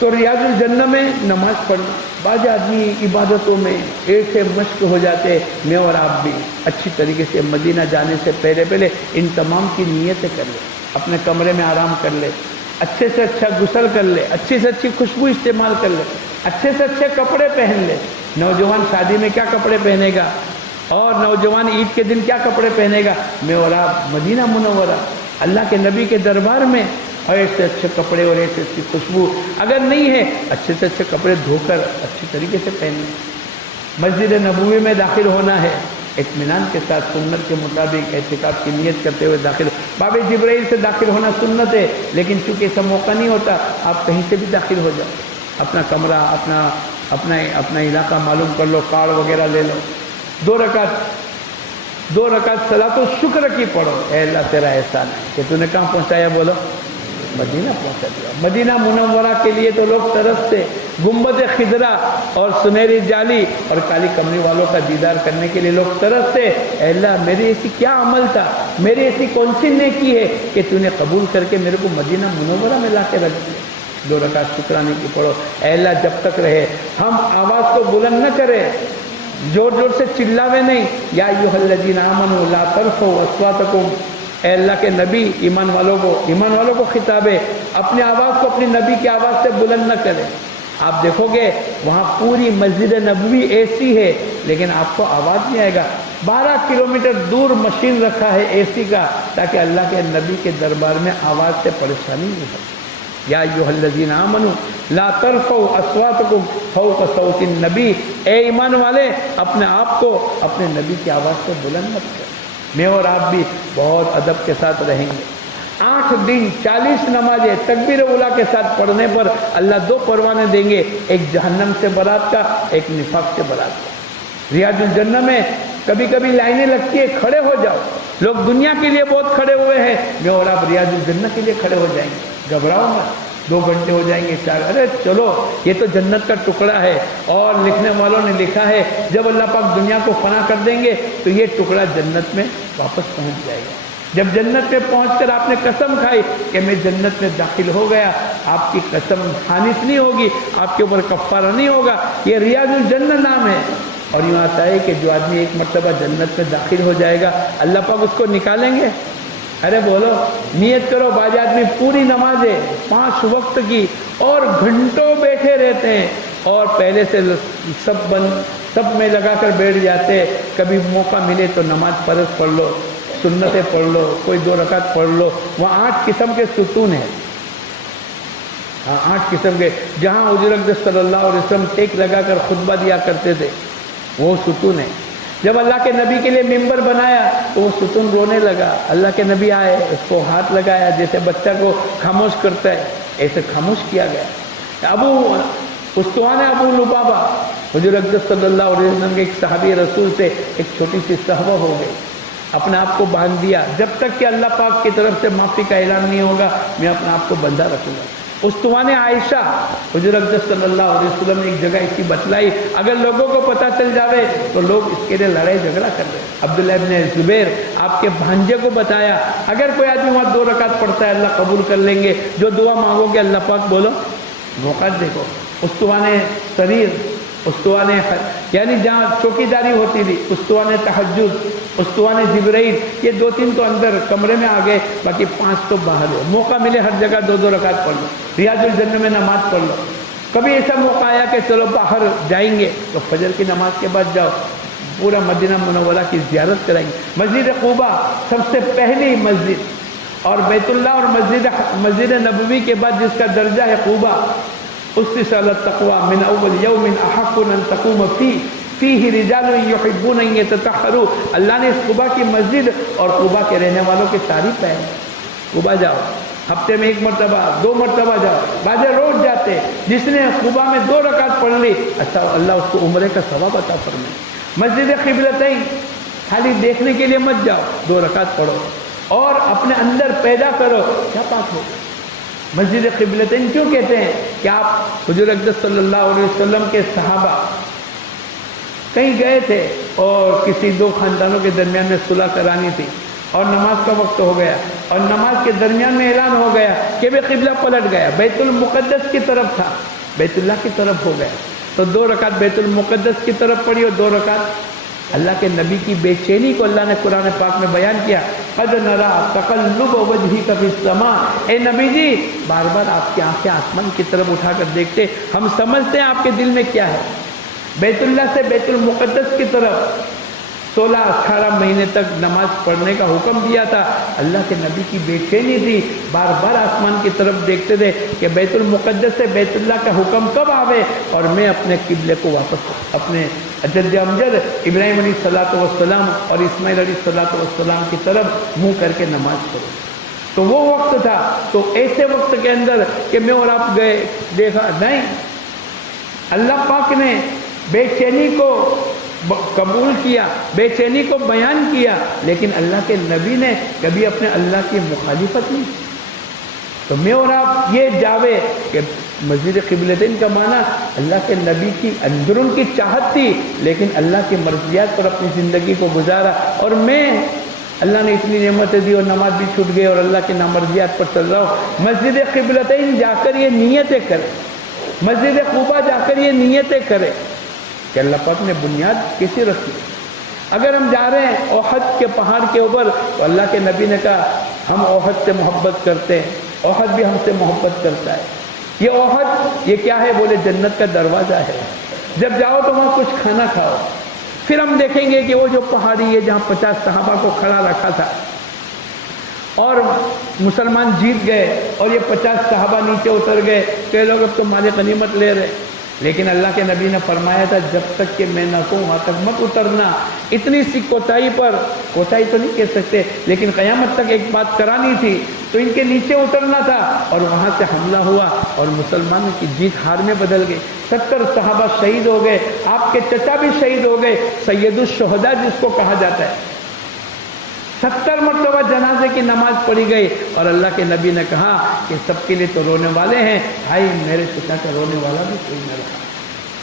तो रियाजुल जन्नह में नमाज पढ़ना, बाज़ आदमी इबादतों में ऐसे मश्क हो जाते। मैं और आप भी अच्छी तरीके से मदीना जाने से पहले इन तमाम की नीयतें कर ले, अपने कमरे में आराम कर ले, अच्छे से अच्छा गुस्ल कर ले, अच्छी से अच्छी खुशबू इस्तेमाल कर ले, अच्छे से अच्छे कपड़े पहन ले। नौजवान शादी में क्या कपड़े पहनेगा और नौजवान ईद के दिन क्या कपड़े पहनेगा? मैं और आप मदीना मुनव्वरा अल्लाह के नबी के दरबार में और ऐसे अच्छे कपड़े और ऐसे अच्छी खुशबू, अगर नहीं है अच्छे से अच्छे कपड़े धोकर अच्छी तरीके से पहनने। मस्जिद नबवी में दाखिल होना है, इत्मीनान के साथ सुन्नत के मुताबिक एहतिकाफ की नियत करते हुए दाखिल। बाबे जिब्राइल से दाखिल होना सुन्नत है, लेकिन चूंकि ऐसा मौका नहीं होता आप कहीं से भी दाखिल हो जाओ। अपना कमरा, अपना इलाका मालूम कर लो, कार्ड वगैरह ले लो, 2 रकात सलातो शुक्र की पढ़ो। ऐ अल्लाह तेरा एहसान है कि तूने कहाँ पहुँचाया? बोलो मदीना पहुँचा दिया। मदीना मुनव्वरा के लिए तो लोग तरसते, गुम्बद खिजरा और सुनहरी जाली और काली कमरी वालों का दीदार करने के लिए लोग तरसते। अल्लाह मेरी ऐसी क्या अमल था, मेरी ऐसी कौन सी नेकी है कि तूने कबूल करके मेरे को मदीना मुनव्वरा में ला के रख दिया। 2 रकात शुक्राने की पढ़ो। अल्लाह जब तक रहे हम आवाज़ को बुलंद न करें, जोर जोर से चिल्लावे नहीं। या अय्युहल्लज़ीना आमनू ला तरफ़ऊ अस्वातकुम, अल्लाह के नबी ईमान वालों को खिताब है, अपनी आवाज़ को अपनी नबी की आवाज़ से बुलंद न करें। आप देखोगे वहाँ पूरी मस्जिद नबवी ऐसी है लेकिन आपको आवाज़ नहीं आएगा। 12 किलोमीटर दूर मशीन रखा है एसी का, ताकि अल्लाह के नबी के दरबार में आवाज़ से परेशानी नहीं हो। या अय्युहल्लज़ीना आमनू ला तरफ़ऊ अस्वातकुम फ़ौक़ सौतिन नबी, ए ईमान वाले अपने आप को अपने नबी की आवाज़ से बुलंद मत करें। मैं और आप भी बहुत अदब के साथ रहेंगे। 8 दिन 40 नमाजें तकबीर उला के साथ पढ़ने पर अल्लाह 2 परवाने देंगे, एक जहन्नम से बरात का, एक निफाक से बरात का। रियाजुल जन्नह में कभी कभी लाइनें लगती है, खड़े हो जाओ। लोग दुनिया के लिए बहुत खड़े हुए हैं, मैं और आप रियाजुल जन्नह के लिए खड़े हो जाएंगे। घबराओ मत, 2 घंटे हो जाएंगे, 4, अरे चलो ये तो जन्नत का टुकड़ा है। और लिखने वालों ने लिखा है जब अल्लाह पाक दुनिया को फना कर देंगे तो ये टुकड़ा जन्नत में वापस पहुंच जाएगा। जब जन्नत में पहुंचकर आपने कसम खाई कि मैं जन्नत में दाखिल हो गया, आपकी कसम खानिस नहीं होगी, आपके ऊपर कफ़ारा नहीं होगा। ये रियाजुल जन्नह नाम है। और यूँ आता है कि जो आदमी एक मरतबा जन्नत में दाखिल हो जाएगा अल्लाह पाक उसको निकालेंगे। अरे बोलो, नियत करो। बाज़ आदमी पूरी नमाजें 5 वक्त की और घंटों बैठे रहते हैं और पहले से सब में लगा कर बैठ जाते, कभी मौका मिले तो नमाज फर्ज पढ़ लो, सुन्नतें पढ़ लो, कोई 2 रकात पढ़ लो। वहाँ 8 किस्म के सुतून है, 8 किस्म के, जहाँ हुजूर अक़दस सल्लल्लाहु अलैहि वसल्लम टेक लगा कर खुतबा दिया करते थे, वो सुतून है। जब अल्लाह के नबी के लिए मिंबर बनाया तो वो सुतून रोने लगा। अल्लाह के नबी आए, उसको हाथ लगाया, जैसे बच्चा को खामोश करता है ऐसे खामोश किया गया। उस्तवाने अबू लुबाबा हुजूर अक़दस सल्लल्लाहु अलैहि वसल्लम के एक सहाबी रसूल से एक छोटी सी सहबा हो गई, अपने आप को बांध दिया, जब तक कि अल्लाह पाक की तरफ से माफ़ी का ऐलान नहीं होगा मैं अपने आप को बंधा रखूँगा। उस्तवाने आयशा हुजूर अक़दस सल्लल्लाहु अलैहि वसल्लम ने एक जगह इसकी बतलाई, अगर लोगों को पता चल जावे तो लोग इसके लिए लड़ाई झगड़ा कर रहे। अब्दुल्लाह इब्न ज़ुबैर आपके भांजे को बताया, अगर कोई आदमी वहाँ 2 रकात पढ़ता है अल्लाह कबूल कर लेंगे, जो दुआ मांगोगे अल्लाह पाक बोलो मौका देखो। उस्तवाने सरीर, उस्तवाने यानी जहाँ चौकीदारी होती थी, उस्तवाने तहज्जुद, उस्तवाने जिब्राइल, ये 2-3 तो अंदर कमरे में आ गए, बाकी 5 तो बाहर है। मौका मिले हर जगह 2-2 रकात पढ़ लो, रियाजुल जन्नह में नमाज पढ़ लो। कभी ऐसा मौका आया कि चलो बाहर जाएंगे तो फजर की नमाज के बाद जाओ, पूरा मदीना मुनव्वरा की ज़ियारत कराएंगे। मस्जिद क़ुबा सबसे पहली मस्जिद, और बैतुल्लाह और मस्जिद नबवी के बाद जिसका दर्जा है क़ुबा, उससे साल तक़वा मिन अव्वल यौमिन अहक़्क़ु अन तक़ूम फीही रिजालुन युहिब्बून अन यततहहरू। अल्लाह ने इस क़ुबा की मस्जिद और क़ुबा के रहने वालों की तारीफ है। क़ुबा जाओ, हफ्ते में 1 मरतबा 2 मरतबा जाओ, बाज़ रोज जाते। जिसने क़ुबा में 2 रकात पढ़ ली, अच्छा अल्लाह उसको उम्रे का सवाब अता फरमाए। मस्जिद क़िबलतैन खाली देखने के लिए मत जाओ, 2 रकात पढ़ो और अपने अंदर पैदा करो, क्या बात हो। मस्जिद क़िबलतैन क्यों कहते हैं कि आप हुजूर अक़दस सल्लल्लाहु अलैहि वसल्लम के सहाबा कहीं गए थे और किसी 2 खानदानों के दरमियान में सुलह करानी थी और नमाज का वक्त हो गया और नमाज के दरमियान में ऐलान हो गया कि वे क़िबला पलट गया, बैतुल मुक़द्दस की तरफ था, बैतुल्लाह की तरफ हो गया, तो 2 रकात बैतुल मुक़द्दस की तरफ पढ़ी और 2 रकात अल्लाह के नबी की बेचैनी को अल्लाह ने कुरान पाक में बयान किया। क़द नरा तक़ल्लुब वजहिका फ़िस्समा, ए नबी जी बार बार आपकी आंखें आसमान की तरफ उठाकर देखते, हम समझते हैं आपके दिल में क्या है। बैतुल्लाह से बैतुल मुक़द्दस की तरफ 16-18 महीने तक नमाज पढ़ने का हुक्म दिया था। अल्लाह के नबी की बेचैनी थी, बार बार आसमान की तरफ देखते थे कि बैतुल मुक़द्दस से बैतुल्लाह का हुक्म कब आवे और मैं अपने किबले को वापस अपने जद्द अमजद इब्राहिम अलैहिस्सलातु वस्सलाम और इस्माइल अलैहिस्सलातु वस्सलाम की तरफ मुँह करके नमाज पढ़ो। तो वो वक्त था। तो ऐसे वक्त के अंदर कि मैं और आप गए देखा नहीं, अल्लाह पाक ने बेचैनी को कबूल किया, बेचैनी को बयान किया, लेकिन अल्लाह के नबी ने कभी अपने अल्लाह की मुखालिफत नहीं। तो मैं और आप ये जावे कि मस्जिद क़िबलतैन का माना अल्लाह के नबी की अंदरून की चाहत थी, लेकिन अल्लाह की मर्ज़ियात पर अपनी ज़िंदगी को गुजारा। और मैं अल्लाह ने इतनी नेमतें दी और नमाज भी छूट गई और अल्लाह की नामर्ज़ियात पर चल रहा हूँ। मस्जिद क़िबलतैन जाकर ये नियतें करें, मस्जिद क़ुबा जाकर ये नियतें करें कि अल्लाह पाक ने बुनियाद कैसी रखी। अगर हम जा रहे हैं ओहद के पहाड़ के ऊपर तो अल्लाह के नबी ने कहा हम ओहद से मोहब्बत करते हैं, ओहद भी हमसे मोहब्बत करता है। ये ओहद ये क्या है, बोले जन्नत का दरवाज़ा है, जब जाओ तो वहाँ कुछ खाना खाओ। फिर हम देखेंगे कि वो जो पहाड़ी है जहाँ 50 सहाबा को खड़ा रखा था और मुसलमान जीत गए और ये 50 सहाबा नीचे उतर गए, कई लोग अब तो माले गनीमत ले रहे, लेकिन अल्लाह के नबी ने फरमाया था जब तक कि मैं न कहूँ वहाँ तक मत उतरना। इतनी सी कोताही पर, कोताही तो नहीं कह सकते, लेकिन क़यामत तक एक बात करानी थी तो इनके नीचे उतरना था और वहाँ से हमला हुआ और मुसलमानों की जीत हार में बदल गई। 70 सहाबा शहीद हो गए, आपके चचा भी शहीद हो गए, सैयदुश शुहदा जिसको कहा जाता है। 70 मरतबा जनाजे की नमाज पढ़ी गई और अल्लाह के नबी ने कहा कि सबके लिए तो रोने वाले हैं, भाई मेरे पिता का रोने वाला भी कोई न रहा।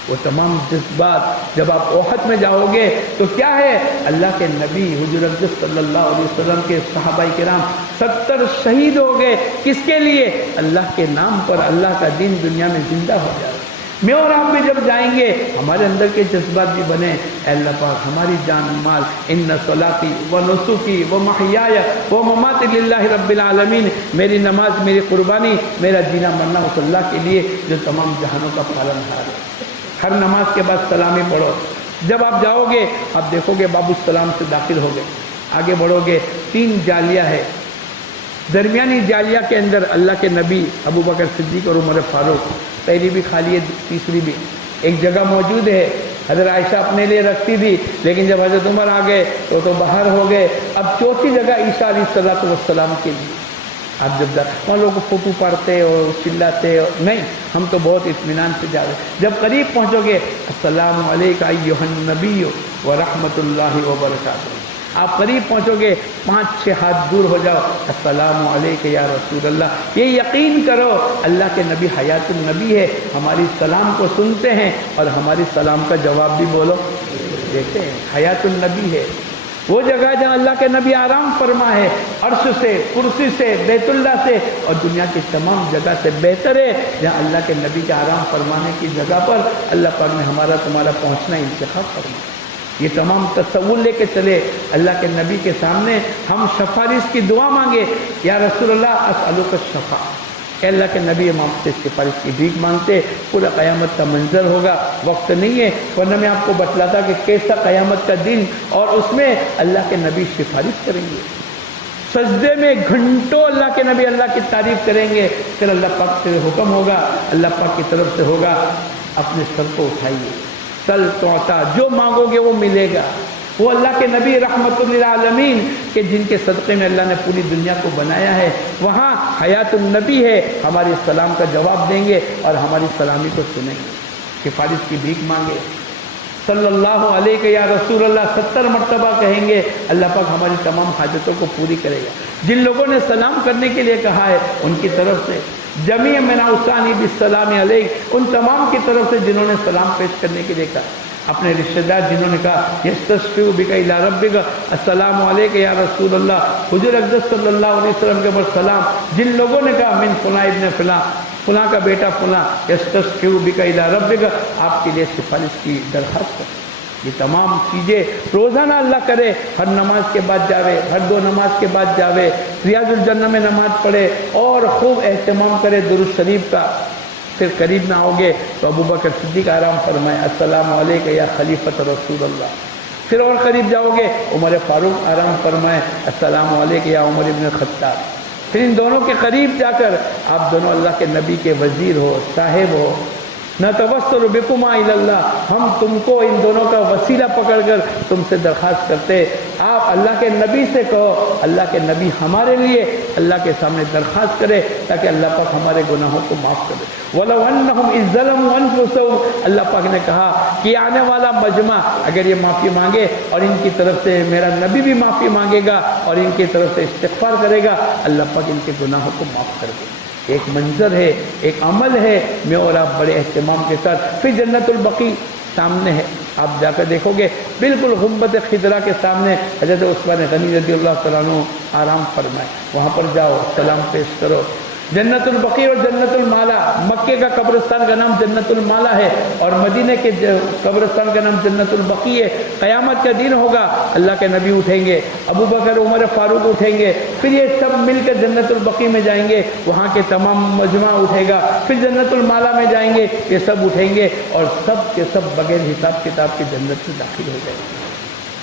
वो तमाम जज्बात जब आप ओहद में जाओगे तो क्या है, अल्लाह के नबी हुजूर अक़दस सल्लल्लाहु अलैहि वसल्लम के सहाबाए किराम 70 शहीद हो गए। किसके लिए? अल्लाह के नाम पर अल्लाह का दीन दुनिया में जिंदा हो जाए। मैं और आप भी जब जाएंगे हमारे अंदर के जज्बात भी बने, अल्लाह पाक हमारी जान माल इन्ना सलाती व नुसुकी व महयाया व ममाती लिल्लाहि रब्बिल आलमीन, मेरी नमाज, मेरी कुर्बानी, मेरा जीना मरना उस अल्लाह के लिए जो तमाम जहानों का पालनहार है। हर नमाज के बाद सलामी पढ़ो, जब आप जाओगे आप देखोगे बाबू सलाम से दाखिल हो गए, आगे बढ़ोगे 3 जालियाँ है, दरमियानी जालिया के अंदर अल्लाह के नबी अबू बकर सिद्दीक और उमर फारूक, पहली भी खाली है तीसरी भी, एक जगह मौजूद है। हज़रत आयशा अपने लिए रखती थी, लेकिन जब हज़रत उमर आ गए तो बाहर हो गए। अब चौथी जगह ईसा अलैहिस्सलाम के लिए आप जब वहाँ लोग फोटो पाड़ते और चिल्लाते और नहीं, हम तो बहुत इत्मीनान से जा रहे। जब करीब पहुँचोगे अस्सलामु अलैका अय्युहन नबी व रहमतुल्लाहि व बरकातुहू, आप करीब पहुँचोगे 5-6 हाथ दूर हो जाओ, अस्सलामु अलैका या रसूल अल्लाह। ये यकीन करो अल्लाह के नबी हयातुल नबी है, हमारी सलाम को सुनते हैं और हमारी सलाम का जवाब भी बोलो देते हैं। हयातुल नबी है वो जगह जहाँ अल्लाह के नबी आराम फरमा है, अर्श से, कुर्सी से, बैतुल्ला से और दुनिया की तमाम जगह से बेहतर है जहाँ अल्लाह के नबी के आराम फरमाने की जगह पर अल्लाह पाक ने हमारा तुम्हारा पहुँचना इंतखाब फरमा। ये तमाम तसव्वुर लेके चले अल्लाह के नबी के सामने, हम सिफारिश की दुआ मांगे, या रसूल अल्लाह अस्अलुका शफा, अल्लाह के नबी हम आपसे सिफारिश की भीख मांगते। पूरा क़यामत का मंजर होगा, वक्त नहीं है वरना मैं आपको बतलाता कि कैसा क़यामत का दिन, और उसमें अल्लाह के नबी सिफारिश करेंगे, सजदे में घंटों अल्लाह के नबी अल्लाह की तारीफ करेंगे। फिर अल्लाह पाक से हुक्म होगा, अल्लाह पाक की तरफ से होगा, अपने सर को उठाइए, सल तोता, जो मांगोगे वो मिलेगा। वो अल्लाह के नबी रहमतुल लिल आलमीन के जिनके सदक़े में अल्लाह ने पूरी दुनिया को बनाया है, वहाँ हयातुल नबी है, हमारे सलाम का जवाब देंगे और हमारी सलामी को सुनेंगे। सिफारिश की भीख मांगे, सल्लल्लाहु अलैहि या रसूल अल्लाह 70 मरतबा कहेंगे, अल्लाह पाक हमारी तमाम हाजतों को पूरी करेगा। जिन लोगों ने सलाम करने के लिए कहा है उनकी तरफ से जमीअ मन औसानी बिस्सलाम अलैहि, उन तमाम की तरफ से जिन्होंने सलाम पेश करने के लिए कहा, अपने रिश्तेदार जिन्होंने कहा यस्तस्फिउ बिका इला रब्बिका अस्सलामु अलैका या रसूल अल्लाह, हुजूर अक़दस सल्लल्लाहु अलैहि वसल्लम के ऊपर सलाम, जिन लोगों ने कहा मिन फुला इब्न फुला, फुला का बेटा फुला, यस्तस्फिउ बिका इला रब्बिका, आपके लिए सिफारिश की दरख्वास्त कर। ये तमाम चीज़ें रोज़ाना अल्लाह करे, हर नमाज के बाद जावे, हर 2 नमाज के बाद जावे, रियाजुल जन्नह में नमाज पढ़े और खूब एहतमाम करे दुरूद शरीफ का। फिर करीब ना आओगे तो अबू बकर सिद्दीक आराम फरमाए, अस्सलामु अलैका या खलीफत रसूल अल्लाह। फिर और करीब जाओगे उमर फारूक आराम फरमाए, अस्सलामु अलैका या उमर इब्न खत्ताब। फिर इन दोनों के करीब जाकर आप दोनों अल्लाह के नबी के वजीर हो, साहिब हो, न तवस्सलु बिकुमा इलल्लाह, हम तुमको इन दोनों का वसीला पकड़कर तुमसे दरख्वास्त करते, आप अल्लाह के नबी से कहो, अल्लाह के नबी हमारे लिए अल्लाह के सामने दरख्वास्त करे ताकि अल्लाह पाक हमारे गुनाहों को माफ़ करे। वलौ अन्नहुम इज़ ज़लमू अनफुसहुम, अल्लाह पाक ने कहा कि आने वाला मजमा अगर ये माफ़ी मांगे और इनकी तरफ से मेरा नबी भी माफ़ी मांगेगा और इनकी तरफ से इस्तिग़फ़ार करेगा, अल्लाह पाक इनके गुनाहों को माफ़ कर दे। एक मंजर है, एक अमल है, मैं और आप बड़े एहतमाम के साथ। फिर जन्नतुल बकी सामने है, आप जाकर देखोगे बिल्कुल गुंबद खिदरा के सामने हज़रत उस्मान गनी रज़ियल्लाहु तआला अन्हु आराम फरमाए, वहाँ पर जाओ सलाम पेश करो। जन्नतुल बकी और जन्नतुल माला, मक्के का कब्रिस्तान का नाम जन्नतुल माला है और मदीने के कब्रिस्तान का नाम जन्नतुल बकी है। क़यामत का दिन होगा, अल्लाह के नबी उठेंगे, अबू बकर उमर फारूक उठेंगे, फिर ये सब मिलकर जन्नतुल बकी में जाएंगे, वहाँ के तमाम मजमा उठेगा, फिर जन्नतुल माला में जाएंगे, ये सब उठेंगे और सब के सब बगैर हिसाब किताब की जन्नत में दाखिल हो जाएंगे।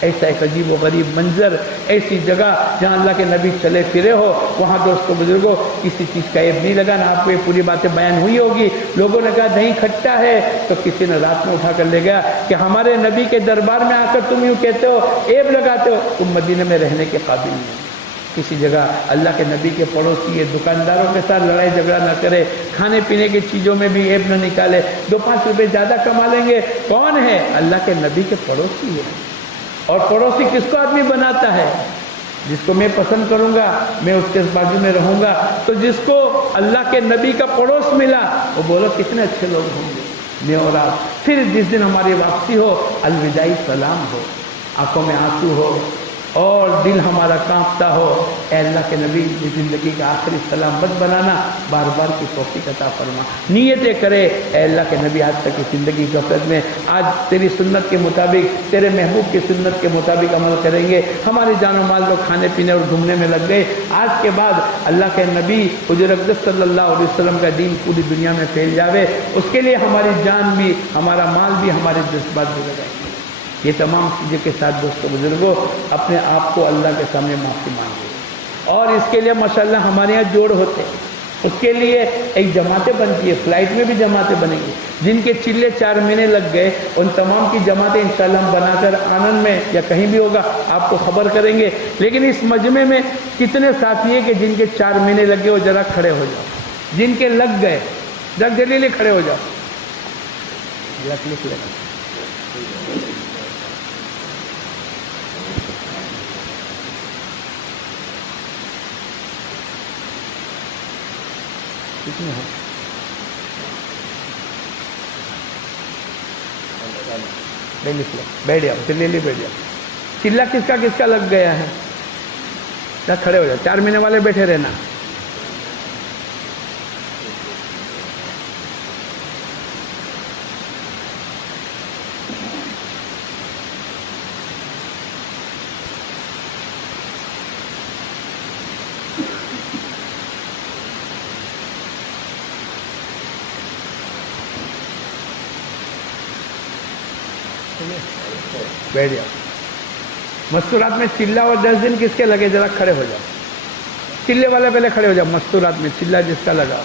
ऐसा एक अजीब व गरीब मंजर, ऐसी जगह जहाँ अल्लाह के नबी चले फिरे हो, वहाँ दोस्तों बुजुर्गों किसी चीज़ का ऐब नहीं लगाना। आपको ये पूरी बातें बयान हुई होगी। लोगों ने कहा दही खट्टा है, तो किसी ने रात में उठा कर ले गया कि हमारे नबी के दरबार में आकर तुम यूँ कहते हो, ऐब लगाते हो, तुम मदीने में रहने के काबिल नहीं। किसी जगह अल्लाह के नबी के पड़ोसी है, दुकानदारों के साथ लड़ाई झगड़ा न करे, खाने पीने की चीज़ों में भी ऐब न निकाले, 2-5 रुपये ज़्यादा कमा लेंगे। कौन है? अल्लाह के नबी के पड़ोसी है। और पड़ोसी किसको आदमी बनाता है? जिसको मैं पसंद करूंगा, मैं उसके बाजू में रहूंगा। तो जिसको अल्लाह के नबी का पड़ोस मिला, वो बोलो कितने अच्छे लोग होंगे, मैं और आप। फिर जिस दिन हमारी वापसी हो, अलविदाई सलाम हो, आंखों में आंसू हो और दिल हमारा कांपता हो, ऐ अल्लाह के नबी ज़िंदगी का आखिरी सलाम मत बनाना, बार बार की तौफीक अता फरमा। नियतें करे, ऐ अल्लाह के नबी आज तक की ज़िंदगी गफलत में आज तेरी सुन्नत के मुताबिक, तेरे महबूब की सुन्नत के मुताबिक अमल करेंगे। हमारे जानो माल लोग खाने पीने और घूमने में लग गए। आज के बाद अल्लाह के नबी हुज़ूर अक़दस सल्लल्लाहु अलैहि वसल्लम का दीन पूरी दुनिया में फैल जावे, उसके लिए हमारी जान भी, हमारा माल भी, हमारे जज्बात भी लगाएंगे। یہ تمام چیزوں کے ساتھ دوستوں بزرگوں اپنے آپ کو اللہ کے سامنے معافی مانگے، اور اس کے لیے ماشاءاللہ ہمارے یہاں جوڑ ہوتے ہیں، اس کے لیے ایک جماعتیں بنتی ہے، فلائٹ میں بھی جماعتیں بنیں گی، جن کے چلے 4 مہینے لگ گئے ان تمام کی جماعتیں انشاءاللہ ہم بنا کر آنند میں یا کہیں بھی ہوگا آپ کو خبر کریں گے۔ لیکن اس مجمع میں کتنے ساتھی ہیں کہ جن کے 4 مہینے لگ گئے وہ ذرا کھڑے ہو جاؤ، جن کے لگ گئے ذرا جلدی کھڑے ہو جاؤ۔ بیٹھ جاؤ، دلی بیٹھ جاؤ۔ چلا کس کا لگ گیا ہے؟ کھڑے ہو جاؤ، 4 مہینے والے بیٹھے رہنا۔ بیٹھ جاؤ۔ مستورات میں چلا اور 10 دن کس کے لگے؟ ذرا کھڑے ہو جاؤ، چلے والا پہلے کھڑے ہو جاؤ۔ مستورات میں چلا جس کا لگا ہو،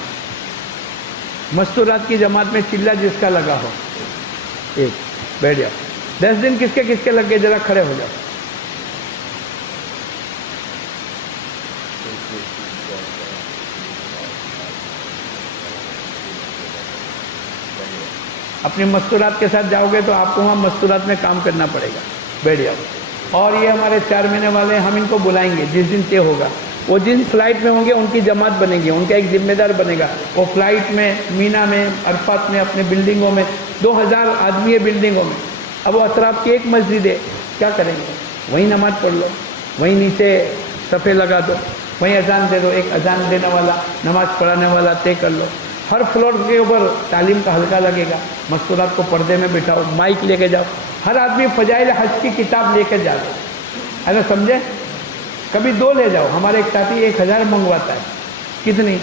مستورات کی جماعت میں چلا جس کا لگا ہو، ایک بیٹھ جاؤ۔ 10 دن کس کے لگ گئے؟ ذرا کھڑے ہو جاؤ۔ اپنی مستورات کے ساتھ جاؤ گے تو آپ کو وہاں مستورات میں کام کرنا پڑے گا، بیٹھ جاؤ۔ اور یہ ہمارے 4 مہینے والے ہم ان کو بلائیں گے جس دن طے ہوگا، وہ جن فلائٹ میں ہوں گے ان کی جماعت بنے گی، ان کا ایک ذمہ دار بنے گا، وہ فلائٹ میں مینا میں عرفات میں اپنے بلڈنگوں میں 2000 آدمی ہے بلڈنگوں میں، اب وہ اطراف کی ایک مسجد ہے، کیا کریں گے؟ وہیں نماز پڑھ لو، وہیں نیچے صفحے لگا دو، وہیں اذان دے دو، ایک اذان دینے والا نماز پڑھانے والا طے کر لو۔ ہر فلور کے اوپر تعلیم کا حلقہ لگے گا، مستورات کو پردے میں بٹھاؤ، مائک لے کے جاؤ، ہر آدمی فضائل حج کی کتاب لے کے جاؤ، ایسا سمجھے؟ کبھی 2 لے جاؤ، ہمارے ایک ساتھی 1000 منگواتا ہے، کتنی،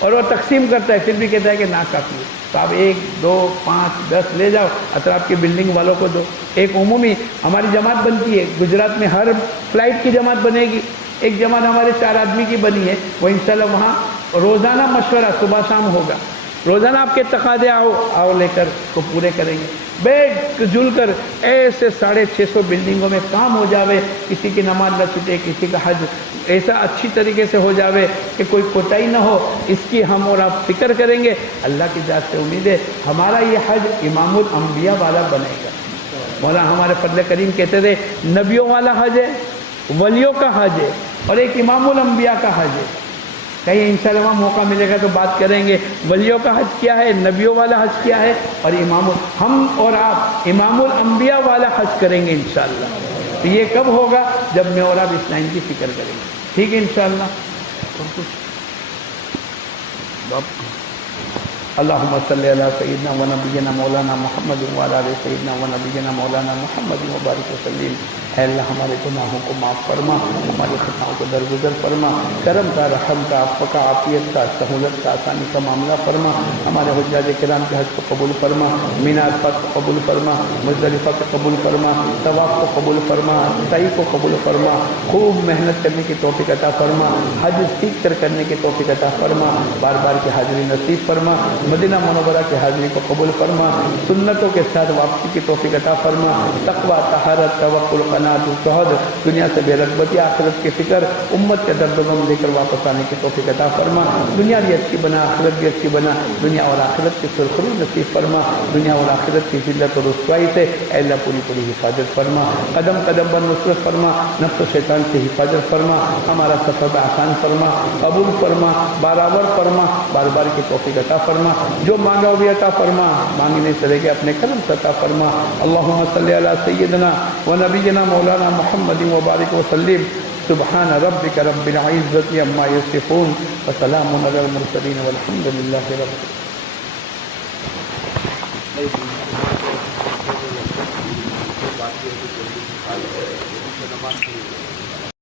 اور وہ تقسیم کرتا ہے، پھر بھی کہتا ہے کہ نا کافی ہے، تو آپ 1 2 5 10 لے جاؤ، اطراف کی بلڈنگ والوں کو دو۔ ایک عمومی ہماری جماعت بنتی ہے گجرات میں، ہر فلائٹ کی جماعت بنے گی، ایک جماعت ہمارے 4 آدمی کی بنی ہے، وہ انشاءاللہ وہاں روزانہ مشورہ صبح شام ہوگا، روزانہ آپ کے تقاضے آؤ لے کر کو پورے کریں گے، بیٹھ جل کر ایسے 650 بلڈنگوں میں کام ہو جاوے، کسی کی نماز نہ چھوٹے، کسی کا حج ایسا اچھی طریقے سے ہو جاوے کہ کوئی کوتاہی نہ ہو، اس کی ہم اور آپ فکر کریں گے۔ اللہ کی ذات سے امید ہے ہمارا یہ حج امام الانبیاء والا بنے گا۔ مولانا ہمارے فضل کریم کہتے تھے نبیوں والا حج ہے، ولیوں کا حج ہے، اور ایک امام الانبیاء کا حج ہے۔ کہیں انشاءاللہ وہاں موقع ملے گا تو بات کریں گے ولیوں کا حج کیا ہے، نبیوں والا حج کیا ہے، اور ہم اور آپ امام الانبیاء والا حج کریں گے انشاءاللہ۔ تو یہ کب ہوگا؟ جب میں اور آپ اس لائن کی فکر کریں گے، ٹھیک ہے انشاءاللہ۔ اللہم صلی علی سیدنا و نبینا مولانا محمد وعلی آل سیدنا و نبینا مولانا محمد مبارک وسلم۔ اے اللہ ہمارے گناہوں کو معاف فرما، ہماری خطاؤں کو درگزر فرما، کرم کا، رحم کا، عفو کا، عافیت کا، سہولت کا، آسانی کا معاملہ فرما، ہمارے حجاج کرام کے حج کو قبول فرما، مینا عرفات کو قبول فرما، مزدلفہ کو قبول فرما، طواف کو قبول فرما، سعی کو قبول فرما، خوب محنت کرنے کی توفیق عطا فرما، حج سیکھ کر کرنے کی توفیق عطا فرما، بار بار کی حاضری نصیب فرما، مدینہ منورہ کی حاضری کو قبول فرما، سنتوں کے ساتھ واپسی کی توفیق عطا فرما، تقوی، طہارت، توکل، قناعت، زہد، دنیا سے بے رغبتی، آخرت کی فکر، امت کے درد و غم لے کر واپس آنے کی توفیق عطا فرما، دنیا بھی اچھی بنا، آخرت بھی اچھی بنا، دنیا اور آخرت کی سرخروی نصیب فرما، دنیا اور آخرت کی ذلت و رسوائی سے اے اللہ پوری حفاظت فرما، قدم قدم پر نصرت فرما، نفس و شیطان سے حفاظت فرما، ہمارا سفر آسان فرما، قبول فرما، برابر فرما، بار بار کی توفیق عطا فرما، جو مانگا وہ بھی عطا فرما، مانگنے سے لے کے اپنے کرم سے عطا فرما۔ اللہم صلی علی سیدنا و نبینا مولانا محمد وبارک وسلم۔ سبحان ربک رب العزت عما یصفون وسلام علی المرسلین والحمد للہ رب العالمین۔